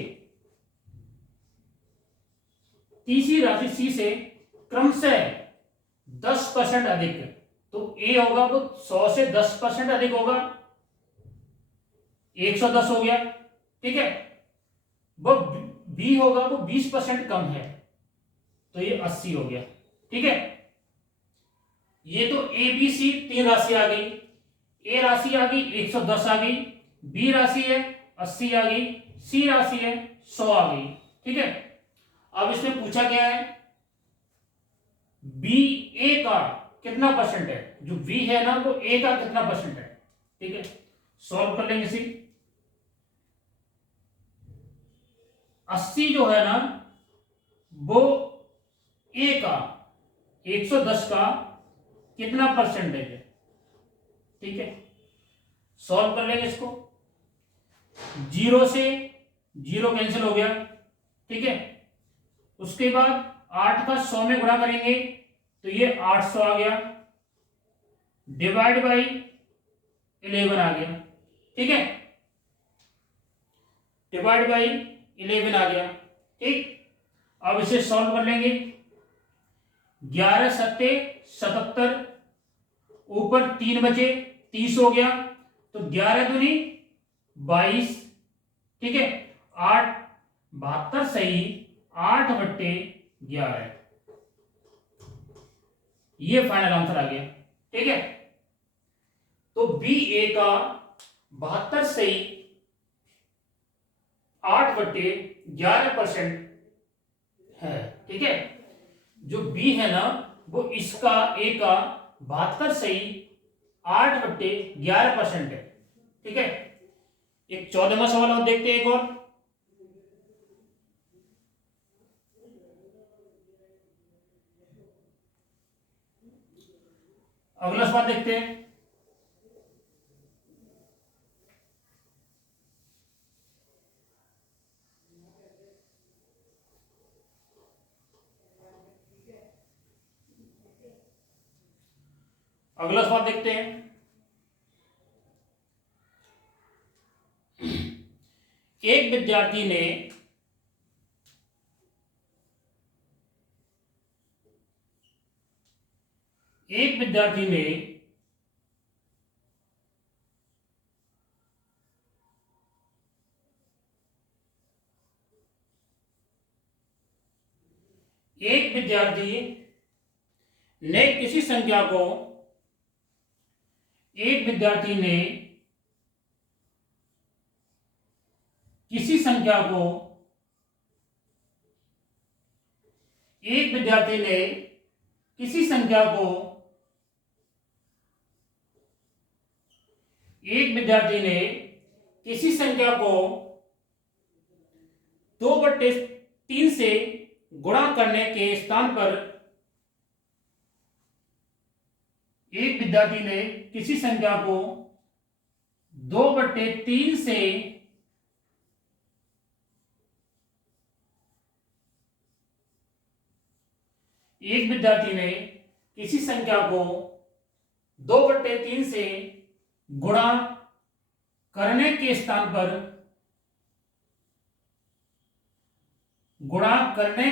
तीसरी राशि सी से क्रम से 10% अधिक, तो ए होगा वो 100 से 10% अधिक होगा, 110 हो गया। ठीक है, वो बी होगा वो 20% कम है, तो ये 80 हो गया। ठीक है, ये तो ए बी सी तीन राशि आ गई, ए राशि आ गई 110 आ गई, बी राशि है 80 आ गई, सी राशि है 100 आ गई। ठीक है, अब इसमें पूछा गया है बी ए का कितना परसेंट है, जो बी है ना वो ए का कितना परसेंट है। ठीक है, सॉल्व कर लेंगे इसी। 80 जो है ना वो ए का 110 का कितना परसेंटेज है। ठीक है, सॉल्व कर लेंगे इसको। 0 से 0 कैंसिल हो गया। ठीक है, उसके बाद 8 का 100 में गुणा करेंगे तो ये 800 आ गया, डिवाइड बाई 11 आ गया। ठीक है, डिवाइड बाई 11 आ गया। ठीक, अब इसे सॉल्व कर लेंगे। 11 सत्ते 77, ऊपर 3 बचे 30 हो गया, तो 11 दूनी 22। ठीक है, 8 72 सही 8/11, ये फाइनल आंसर आ गया। ठीक है, तो बी ए का 72 सही 8/11% है। ठीक है, जो बी है ना वो इसका ए का 72 सही 8/11% है। ठीक है, एक 14वां सवाल और देखते हैं, एक और। अगला सवाल देखते हैं। अगला सवाल देखते हैं। एक विद्यार्थी ने एक विद्यार्थी ने एक विद्यार्थी ने किसी संख्या को एक विद्यार्थी ने किसी संख्या को एक विद्यार्थी ने किसी संख्या को एक विद्यार्थी ने किसी संख्या को 2/3 से गुणा करने के स्थान पर एक विद्यार्थी ने किसी संख्या को 2/3 से एक विद्यार्थी ने किसी संख्या को 2/3 से गुणा करने के स्थान पर गुणा करने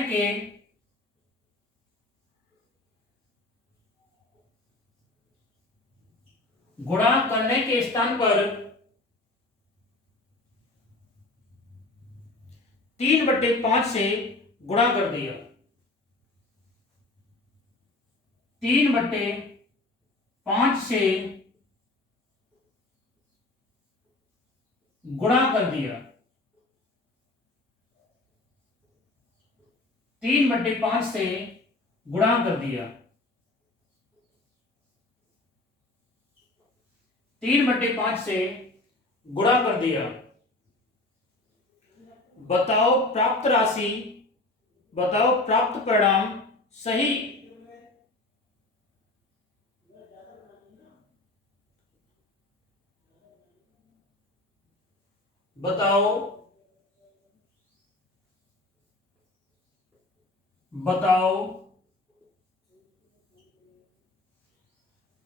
के स्थान पर 3/5 से गुणा कर दिया। 3/5 से गुणा कर दिया। 3/5 से गुणा कर दिया। 3/5 से गुणा कर दिया। बताओ प्राप्त राशि, बताओ प्राप्त परिणाम सही, बताओ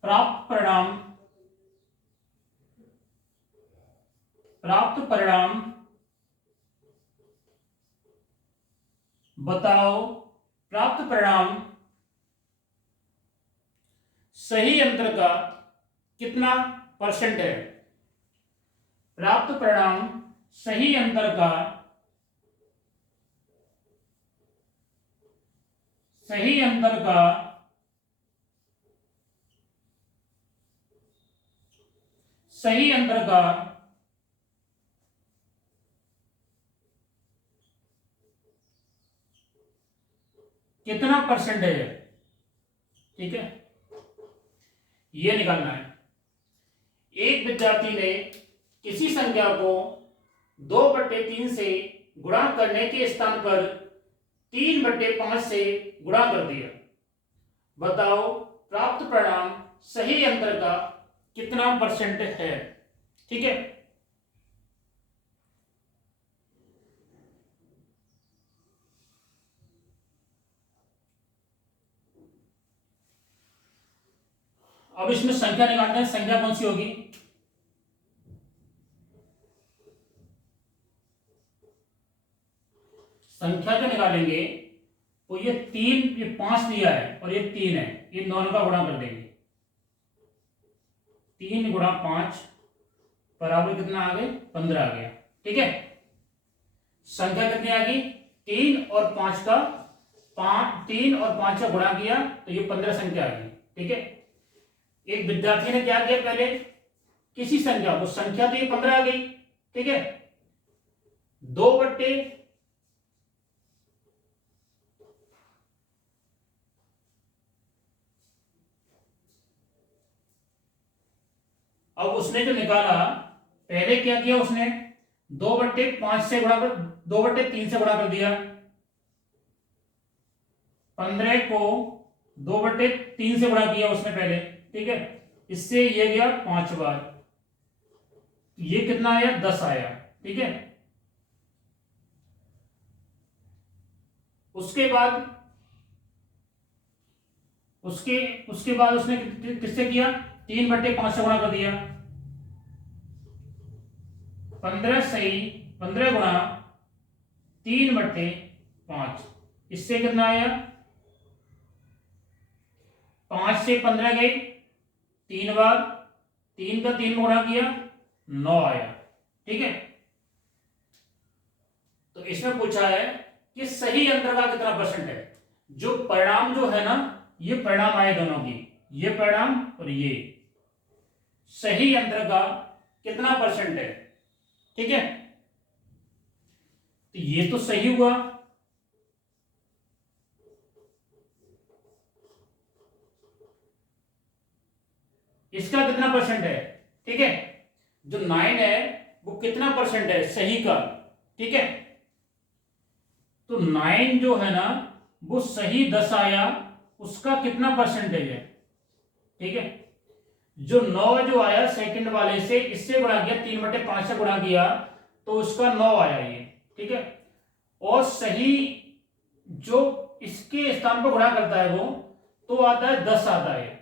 प्राप्त परिणाम बताओ प्राप्त परिणाम सही अंतर का कितना परसेंट है। प्राप्त परिणाम सही अंतर का कितना परसेंटेज है। ठीक है, ये निकालना है। एक विद्यार्थी ने किसी संख्या को 2/3 से गुणा करने के स्थान पर 3/5 से गुणा कर दिया। बताओ प्राप्त परिणाम सही अंतर का कितना परसेंट है। ठीक है, अब इसमें संख्या निकालते हैं। संख्या कौन सी होगी? संख्या जो निकालेंगे तो ये 3, ये 5 लिया है और ये 3 है, ये दोनों का गुणा कर देंगे। 3 × 5 बराबर कितना आ गए? 15 आ गया। ठीक है, संख्या कितनी आ गई? 3 और 5 का 5 का गुणा किया तो ये 15 संख्या आ गई। ठीक है, एक विद्यार्थी ने क्या किया, पहले किसी संख्या को, संख्या तो ये 15 आ गई। ठीक है, 2 अब उसने जो निकाला, पहले क्या किया उसने? 2/5 से गुणा कर, 2/3 से गुणा कर दिया। 15 को 2/3 से गुणा किया उसने पहले। ठीक है, इससे ये गया 5 बार, ये कितना आया? 10 आया। ठीक है, उसके बाद उसने किससे किया? 3/5 से गुणा कर दिया। 15 सही 15 गुणा 3/5, इससे कितना आया? 5 से 15 गई 3 बार, 3 का 3 गुणा किया 9 आया। ठीक है, तो इसमें पूछा है कि सही अंतर का कितना परसेंट है। जो परिणाम जो है ना, ये परिणाम आए दोनों की, ये परिणाम और ये, सही अंतर का कितना परसेंट है। ठीक है, तो ये तो सही हुआ। इसका कितना परसेंट है? ठीक है, जो 9 है वो कितना परसेंट है सही का। ठीक है, तो 9 जो है ना वो सही 10 आया, उसका कितना परसेंटेज है। ठीक है, जो 9 जो आया सेकंड वाले से, इससे गुणा किया, 3/5 से गुणा किया तो उसका 9 आया ये। ठीक है, और सही जो इसके स्थान पर गुणा करता है वो तो आता है 10 आता है।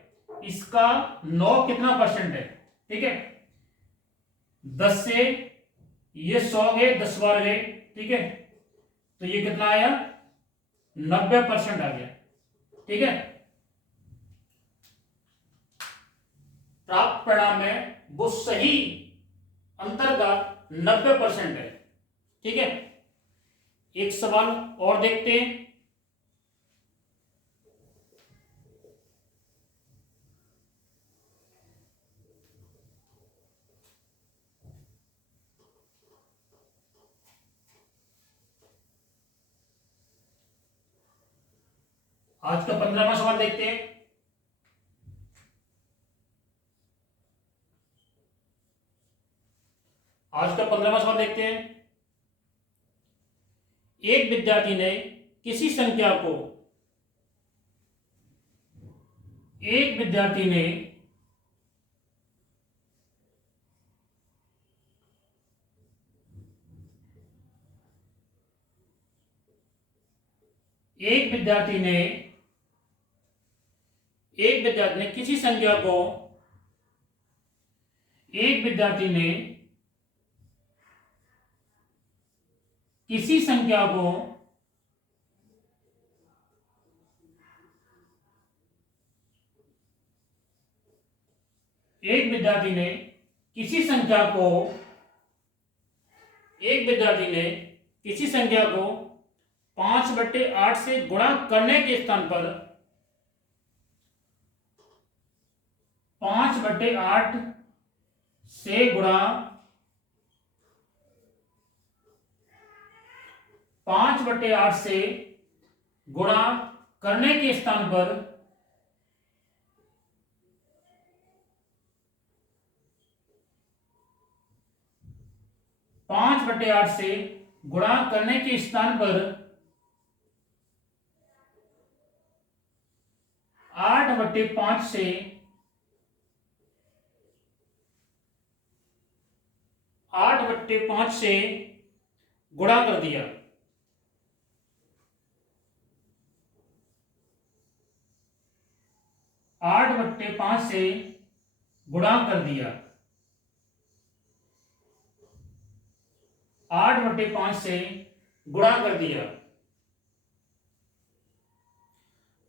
इसका 9 कितना परसेंट है, ठीक है। 10 से ये 100 गए, 10 बार गए, ठीक है। तो ये कितना आया, 90% आ गया, ठीक है। प्राप्त परिणाम में वो सही अंतर का 90% है, ठीक है। एक सवाल और देखते हैं। आज का 15वां सवाल देखते हैं। आज का 15वां सवाल देखते हैं। एक विद्यार्थी ने किसी संख्या को एक विद्यार्थी ने एक विद्यार्थी ने एक विद्यार्थी ने किसी संख्या को एक विद्यार्थी ने किसी संख्या को एक विद्यार्थी ने किसी संख्या को एक विद्यार्थी ने किसी संख्या को 5/8 से गुणा करने के स्थान पर 5/8 से गुणा 5/8 से गुणा करने के स्थान पर 5/8 से गुणा करने के स्थान पर 8/5 से 8/5 से गुणा कर दिया। 8/5 से गुणा कर दिया। 8/5 से गुणा कर दिया।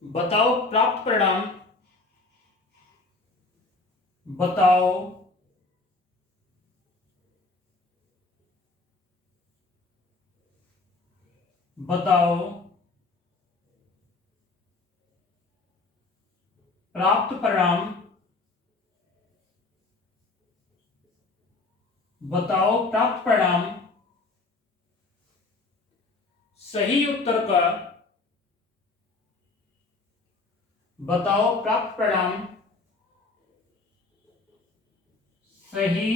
बताओ प्राप्त परिणाम, बताओ बताओ प्राप्त परिणाम, बताओ प्राप्त परिणाम सही उत्तर का, बताओ प्राप्त परिणाम सही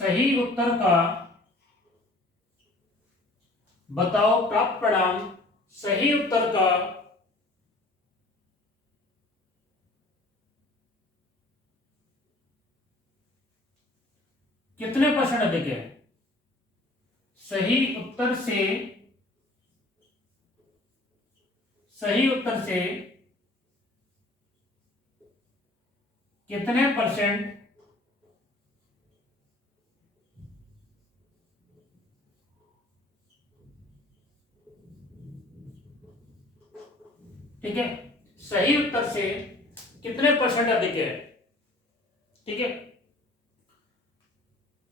सही उत्तर का, बताओ प्राप्त परिणाम सही उत्तर का कितने परसेंट अधिक है। सही उत्तर से कितने परसेंट ठीक है, सही उत्तर से कितने परसेंट अधिक है, ठीक है।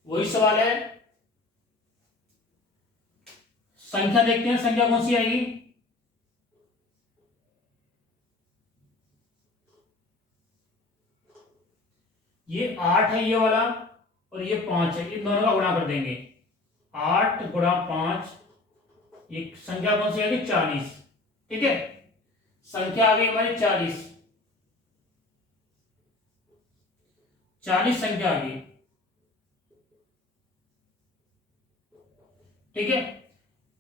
वही सवाल है। संख्या देखते हैं, संख्या कौन सी आएगी। ये 8 है ये वाला, और ये 5 है, इन दोनों का गुणा कर देंगे। 8 गुणा 5, ये संख्या कौन सी आएगी, 40, ठीक है। संख्या आ गई हमारी 40, 40 संख्या आ गई, ठीक है।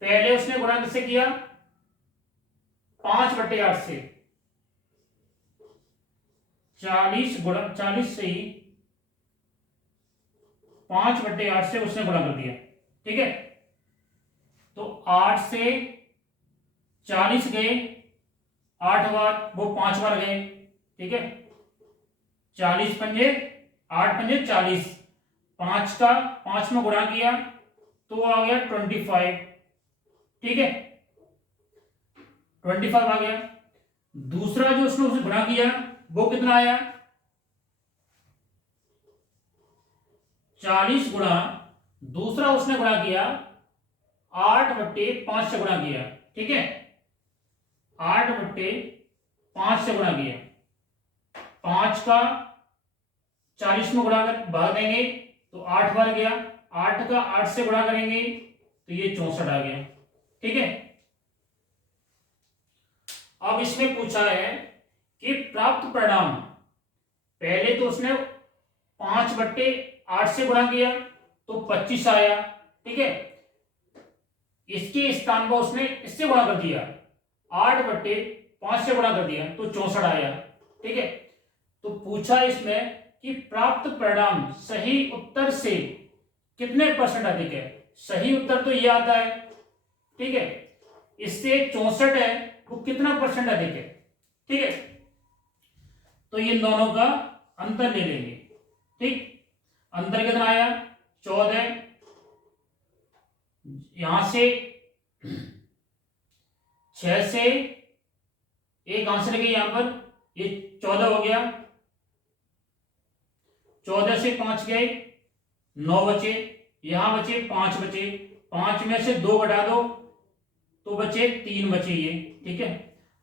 पहले उसने गुणा किससे किया, 5/8 से। 40 से ही 5/8 से उसने गुणा कर दिया, ठीक है। तो 8 से 40 गए 8 बार, वो 5 बार गए, ठीक है। 40 पंजे 8 पंजे 40, 5 का 5 में गुणा किया तो आ गया 25, ठीक है, 25 आ गया। दूसरा जो उसने उसे गुणा किया वो कितना आया, 40 गुणा, दूसरा उसने गुणा किया 8/5 से गुणा किया, ठीक है, 8/5 से गुणा किया, 5 का 40 में गुणा कर भाग देंगे तो 8 बार गया, 8 का 8 से गुणा करेंगे तो ये 64 आ गया, ठीक है। अब इसमें पूछा है कि प्राप्त परिणाम, पहले तो उसने 5/8 से गुणा किया तो 25 आया, ठीक है, इसके स्थान पर उसने इससे गुणा कर दिया, 8/5 से गुणा कर दिया तो 64 आया, ठीक है। तो पूछा इसमें कि प्राप्त परिणाम सही उत्तर से कितने % अधिक है। सही उत्तर तो ये आता है, ठीक है, इससे 64 है वो कितना % अधिक है, ठीक है। तो ये दोनों का अंतर ले लेंगे, ठीक। अंतर कितना आया 14, यहां से 6 से एक आंसर गई यहां पर, ये 14 हो गया, 14 से 5 गए 9 बचे, यहां बचे 5 बचे, 5 में से 2 घटा दो तो बचे 3 बचे ये, ठीक है।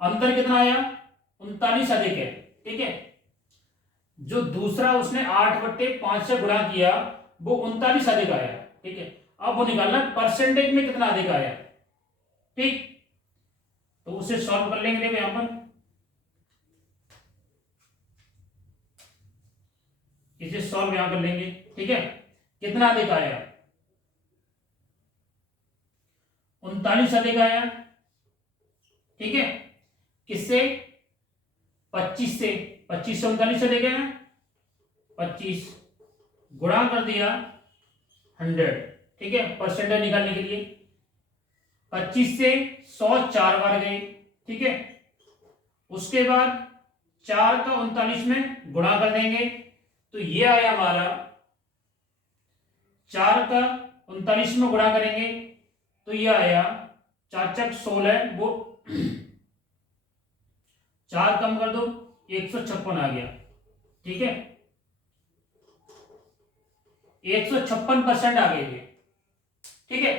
अंतर कितना आया 39 अधिक है, ठीक है। जो दूसरा उसने 8/5 से गुणा किया वो 39 अधिक आया, ठीक है। अब वो निकालना परसेंटेज में कितना अधिक आया, ठीक। तो उसे सॉल्व कर लेंगे, देखो यहां पर इसे सॉल्व यहां कर लेंगे, ठीक है। कितना अधिक आया 39 अधिक आया, ठीक है, किससे 25 से, 25 से 39 अधिक है, 25 गुणा कर दिया 100, ठीक है, परसेंटेज निकालने के लिए 25 से 100 4 बार गए, ठीक है। उसके बाद 4 का 39 में गुणा कर देंगे तो ये आया हमारा, 4 का 39 में गुणा करेंगे तो ये आया 4 चक 16, वो 4 कम कर दो 156 आ गया, ठीक है, 156% आ गए थे, ठीक है।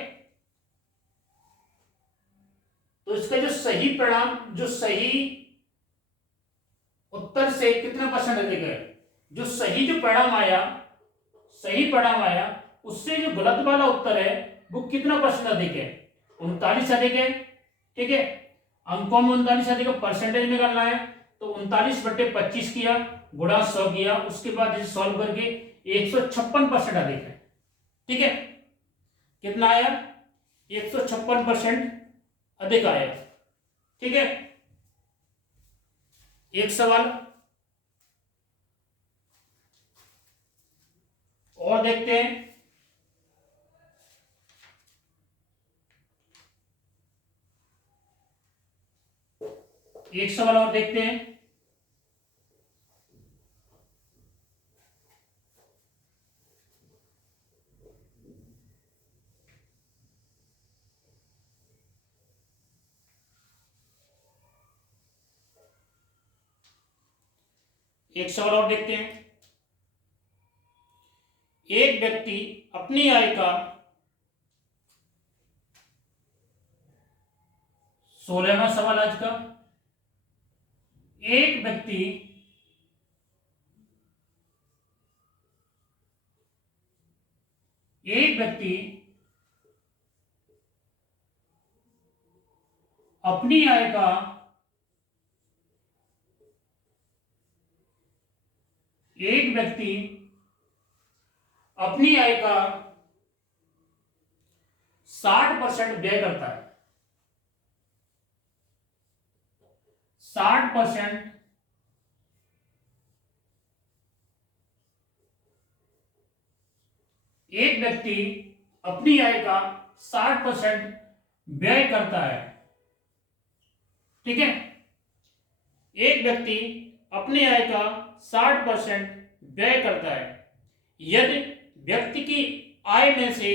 तो इसका जो सही परिणाम, जो सही उत्तर से कितना % अधिक है, जो सही जो परिणाम आया, सही परिणाम आया उससे जो गलत वाला उत्तर है वो कितना % अधिक है, 39 अधिक है, ठीक है। अंकों में 39 अधिक है, परसेंटेज निकालना है तो 39/25 किया गुणा 100 किया, उसके बाद इसे सॉल्व करके 156% अधिक है, ठीक है। कितना आया 156% अधिक आया, ठीक है। एक सवाल और देखते हैं, एक सवाल और देखते हैं। एक सवाल और देखते हैं। एक व्यक्ति अपनी आय का 16वां सवाल आज का, एक व्यक्ति अपनी आय का एक व्यक्ति अपनी आय का 60% व्यय करता है, 60% एक व्यक्ति अपनी आय का 60% व्यय करता है। ठीक है, एक व्यक्ति अपने आय का 60% व्यय करता है। यदि व्यक्ति की आय में से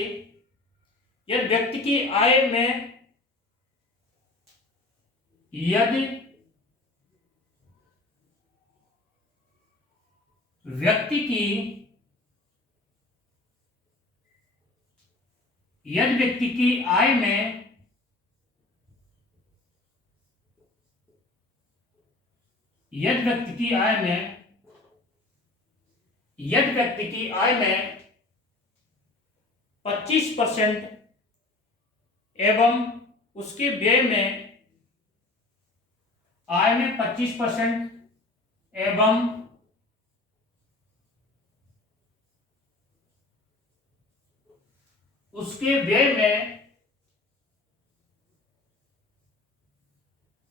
यदि व्यक्ति की आय में यदि व्यक्ति की यदि व्यक्ति की आय में यदि व्यक्ति की आय में यदि व्यक्ति की आय में 25% एवं उसके व्यय में आय में 25% एवं उसके व्यय में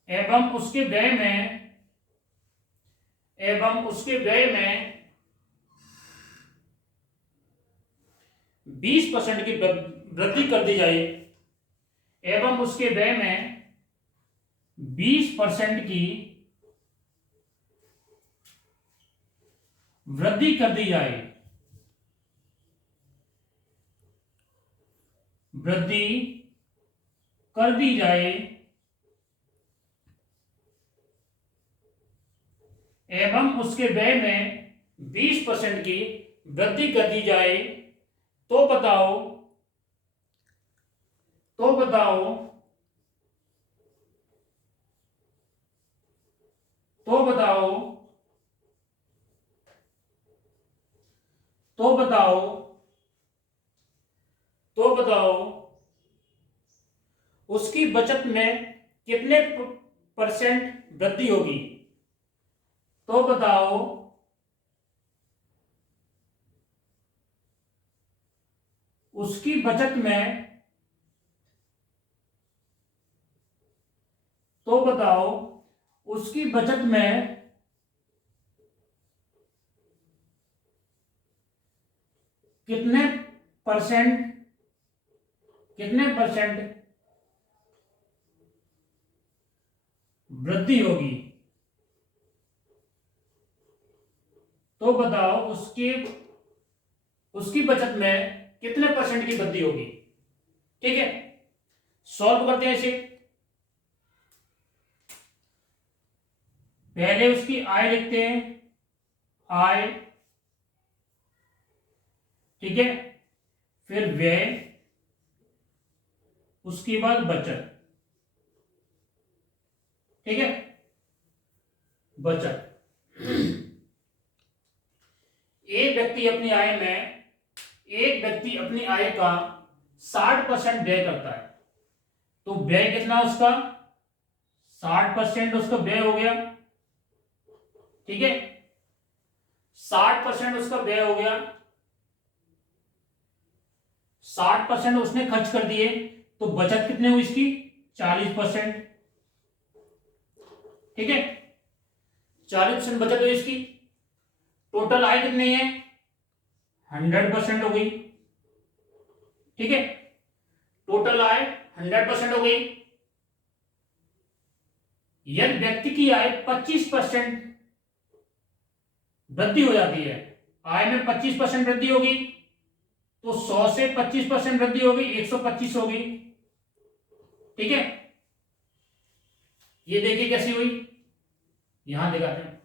एवं उसके व्यय में एवं उसके व्यय में 20% की वृद्धि कर दी जाए एवं उसके व्यय में 20% की वृद्धि कर दी जाए वृद्धि कर दी जाए एवं उसके व्यय में 20% की वृद्धि कर दी जाए तो बताओ तो बताओ तो बताओ तो बताओ तो बताओ उसकी बचत में कितने परसेंट वृद्धि होगी। तो बताओ उसकी बचत में तो बताओ उसकी बचत में कितने परसेंट वृद्धि होगी। तो बताओ उसकी बचत में कितने परसेंट की वृद्धि होगी। ठीक है, सॉल्व करते हैं इसे। पहले उसकी आय लिखते हैं, आय, ठीक है, फिर व्यय, उसके बाद बचत। ठीक है, बचत। एक व्यक्ति अपनी आय का 60% व्यय करता है, तो व्यय कितना उसका 60% उसका व्यय हो गया। ठीक है, 60% उसका व्यय हो गया, 60% उसने खर्च कर दिए, तो बचत कितने हुई इसकी 40%। ठीक है, 40% बचत हुई इसकी। टोटल आय कितनी है 100% हो गई। ठीक है, टोटल आय 100% हो गई। यदि व्यक्ति की आय 25% वृद्धि हो जाती है, आय में 25% वृद्धि होगी, तो 100 से 25% वृद्धि होगी, 125 होगी। ठीक है, ये देखिए कैसी हुई, यहां दिखाते हैं।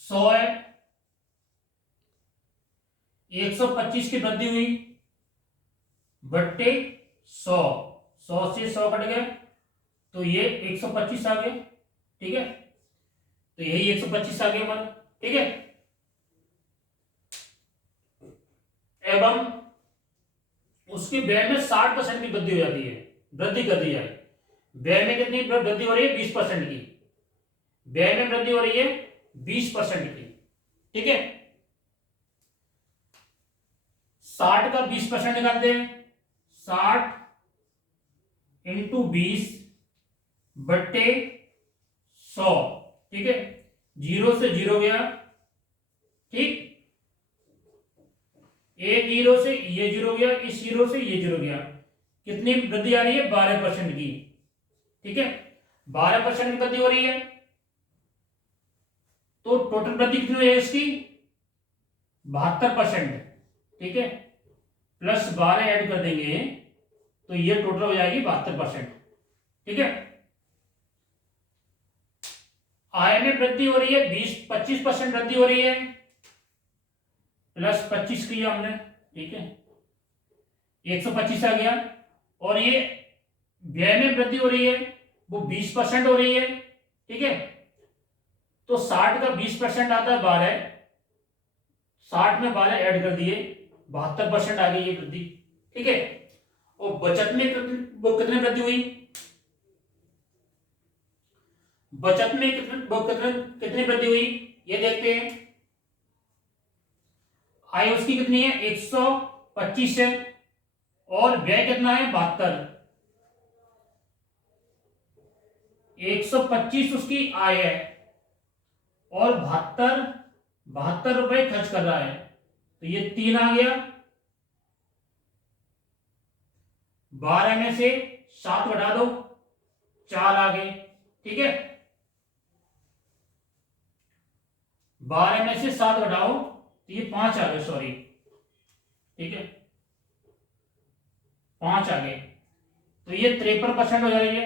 100 है, 125 की वृद्धि हुई बट्टे 100, 100 से 100 कट गए, तो ये 125 आ गए। ठीक है, तो यही 125 आ गया हमारा। ठीक है, एवं उसके व्यय में 60% की वृद्धि हो जाती है, वृद्धि कर दी जाए। व्यय में कितनी वृद्धि हो रही है 20% की, व्यय में वृद्धि हो रही है 20% की। ठीक है, 60 का 20% निकालते हैं, 60 इंटू 20 बट्टे 100। ठीक है, 0 से 0 गया, ठीक, एक 0 से ये 0 गया, इस 0 से ये 0 गया, कितनी वृद्धि आ रही है? 12% की। ठीक है, 12% की वृद्धि हो रही है, तो टोटल वृद्धि कितनी हो जाएगी इसकी? 72%। ठीक है, प्लस 12 ऐड कर देंगे तो ये टोटल हो जाएगी 72%। ठीक है, आय में वृद्धि हो रही है, 25% वृद्धि हो रही है, प्लस 25 किया हमने। ठीक है, 125 आ गया। और ये व्यय में वृद्धि हो रही है, वो 20% हो रही है। ठीक है, तो 60 का 20% आता है 12, 60 में 12 ऐड कर दिए, 72% आ गई ये वृद्धि। ठीक है, और बचत में वो कितनी वृद्धि हुई? बचत में कितनी वृद्धि हुई ये देखते हैं। आय उसकी कितनी है? 125 है, और व्यय कितना है? 72। 125 उसकी आय है, और 72 रुपए खर्च कर रहा है, तो ये 3 आ गया। 12 में से 7 घटा दो, 4 आ गए। ठीक है, 12 में से 7 घटाओ तो ये 5 आ गए, सॉरी। ठीक है, 5 आ गए, तो ये 53% हो जाएगी,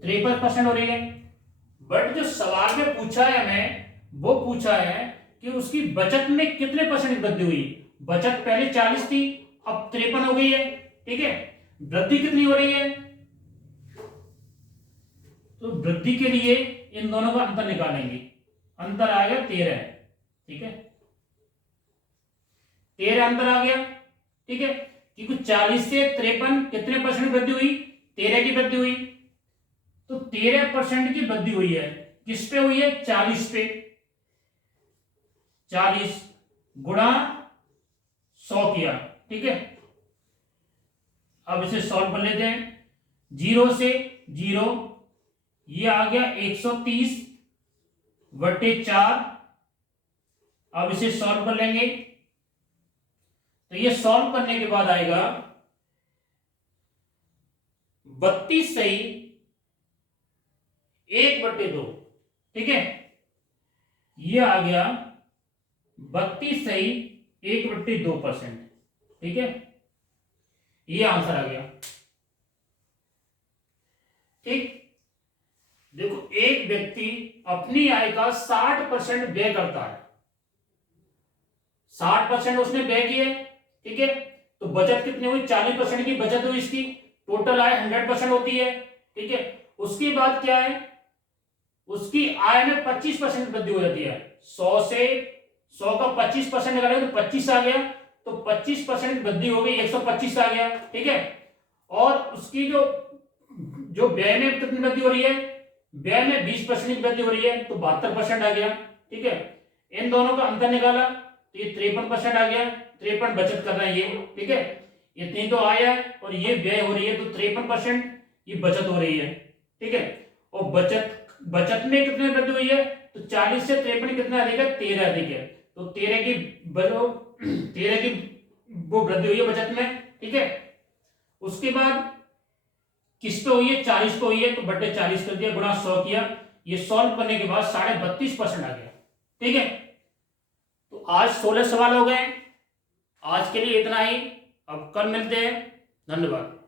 53% हो रही है। बट जो सवाल में पूछा है हमें, वो पूछा है कि उसकी बचत में कितने परसेंट वृद्धि हुई। बचत पहले 40 थी, अब 53 हो गई है। ठीक है, वृद्धि कितनी हो रही है? तो वृद्धि के लिए इन दोनों का अंतर निकालेंगे, अंतर आएगा 13। ठीक है, 13 अंतर आ गया। ठीक है, क्योंकि 40 से 53 कितने परसेंट वृद्धि हुई? 13 की वृद्धि हुई, तो 13% की वृद्धि हुई है। किस पे हुई है? 40 पे। 40 गुणा 100 किया। ठीक है, अब इसे सॉल्व कर लेते हैं। 0 से 0, ये आ गया 130 बटे 4। अब इसे सॉल्व कर लेंगे, तो ये सॉल्व करने के बाद आएगा 32 सही 1/2। ठीक है, ये आ गया 32 सही 1/2%। ठीक है, ये आंसर आ गया। ठीक, देखो, एक व्यक्ति अपनी आय का 60% व्यय करता है, 60% उसने व्यय किए। ठीक है, तो बचत कितनी हुई? 40% की बचत हुई इसकी। टोटल आय 100% होती है। ठीक है, उसके बाद क्या है? उसकी आय में 25% वृद्धि हो जाती है। 100 का 25% निकालेंगे तो 25 आ गया, तो 25% वृद्धि हो गई, 125 आ गया। ठीक है, और उसकी जो व्यय में कितनी वृद्धि हो रही है? व्यय में 20% की वृद्धि हो रही है, तो 72% आ गया। ठीक है, इन दोनों का अंतर निकाला तो ये 53% आ गया। 53 बचत कर रहे हैं ये। ठीक है, इतनी तो आय है और ये व्यय हो रही है, तो 53% ये बचत हो रही है। ठीक है, और बचत में कितनी वृद्धि हुई है? तो 40 से 53 कितना अधिक है? 13 अधिक है, तो 13 की वो वृद्धि हुई है बचत में। ठीक है, उसके बाद किस पे हुई है? 40 पे हुई है, तो बटे 40 कर दिया, गुणा 100 किया। ये सॉल्व करने के बाद 32.5% आ गया। ठीक है, तो आज 16 सवाल हो गए। आज के लिए इतना ही, अब कल मिलते हैं। धन्यवाद।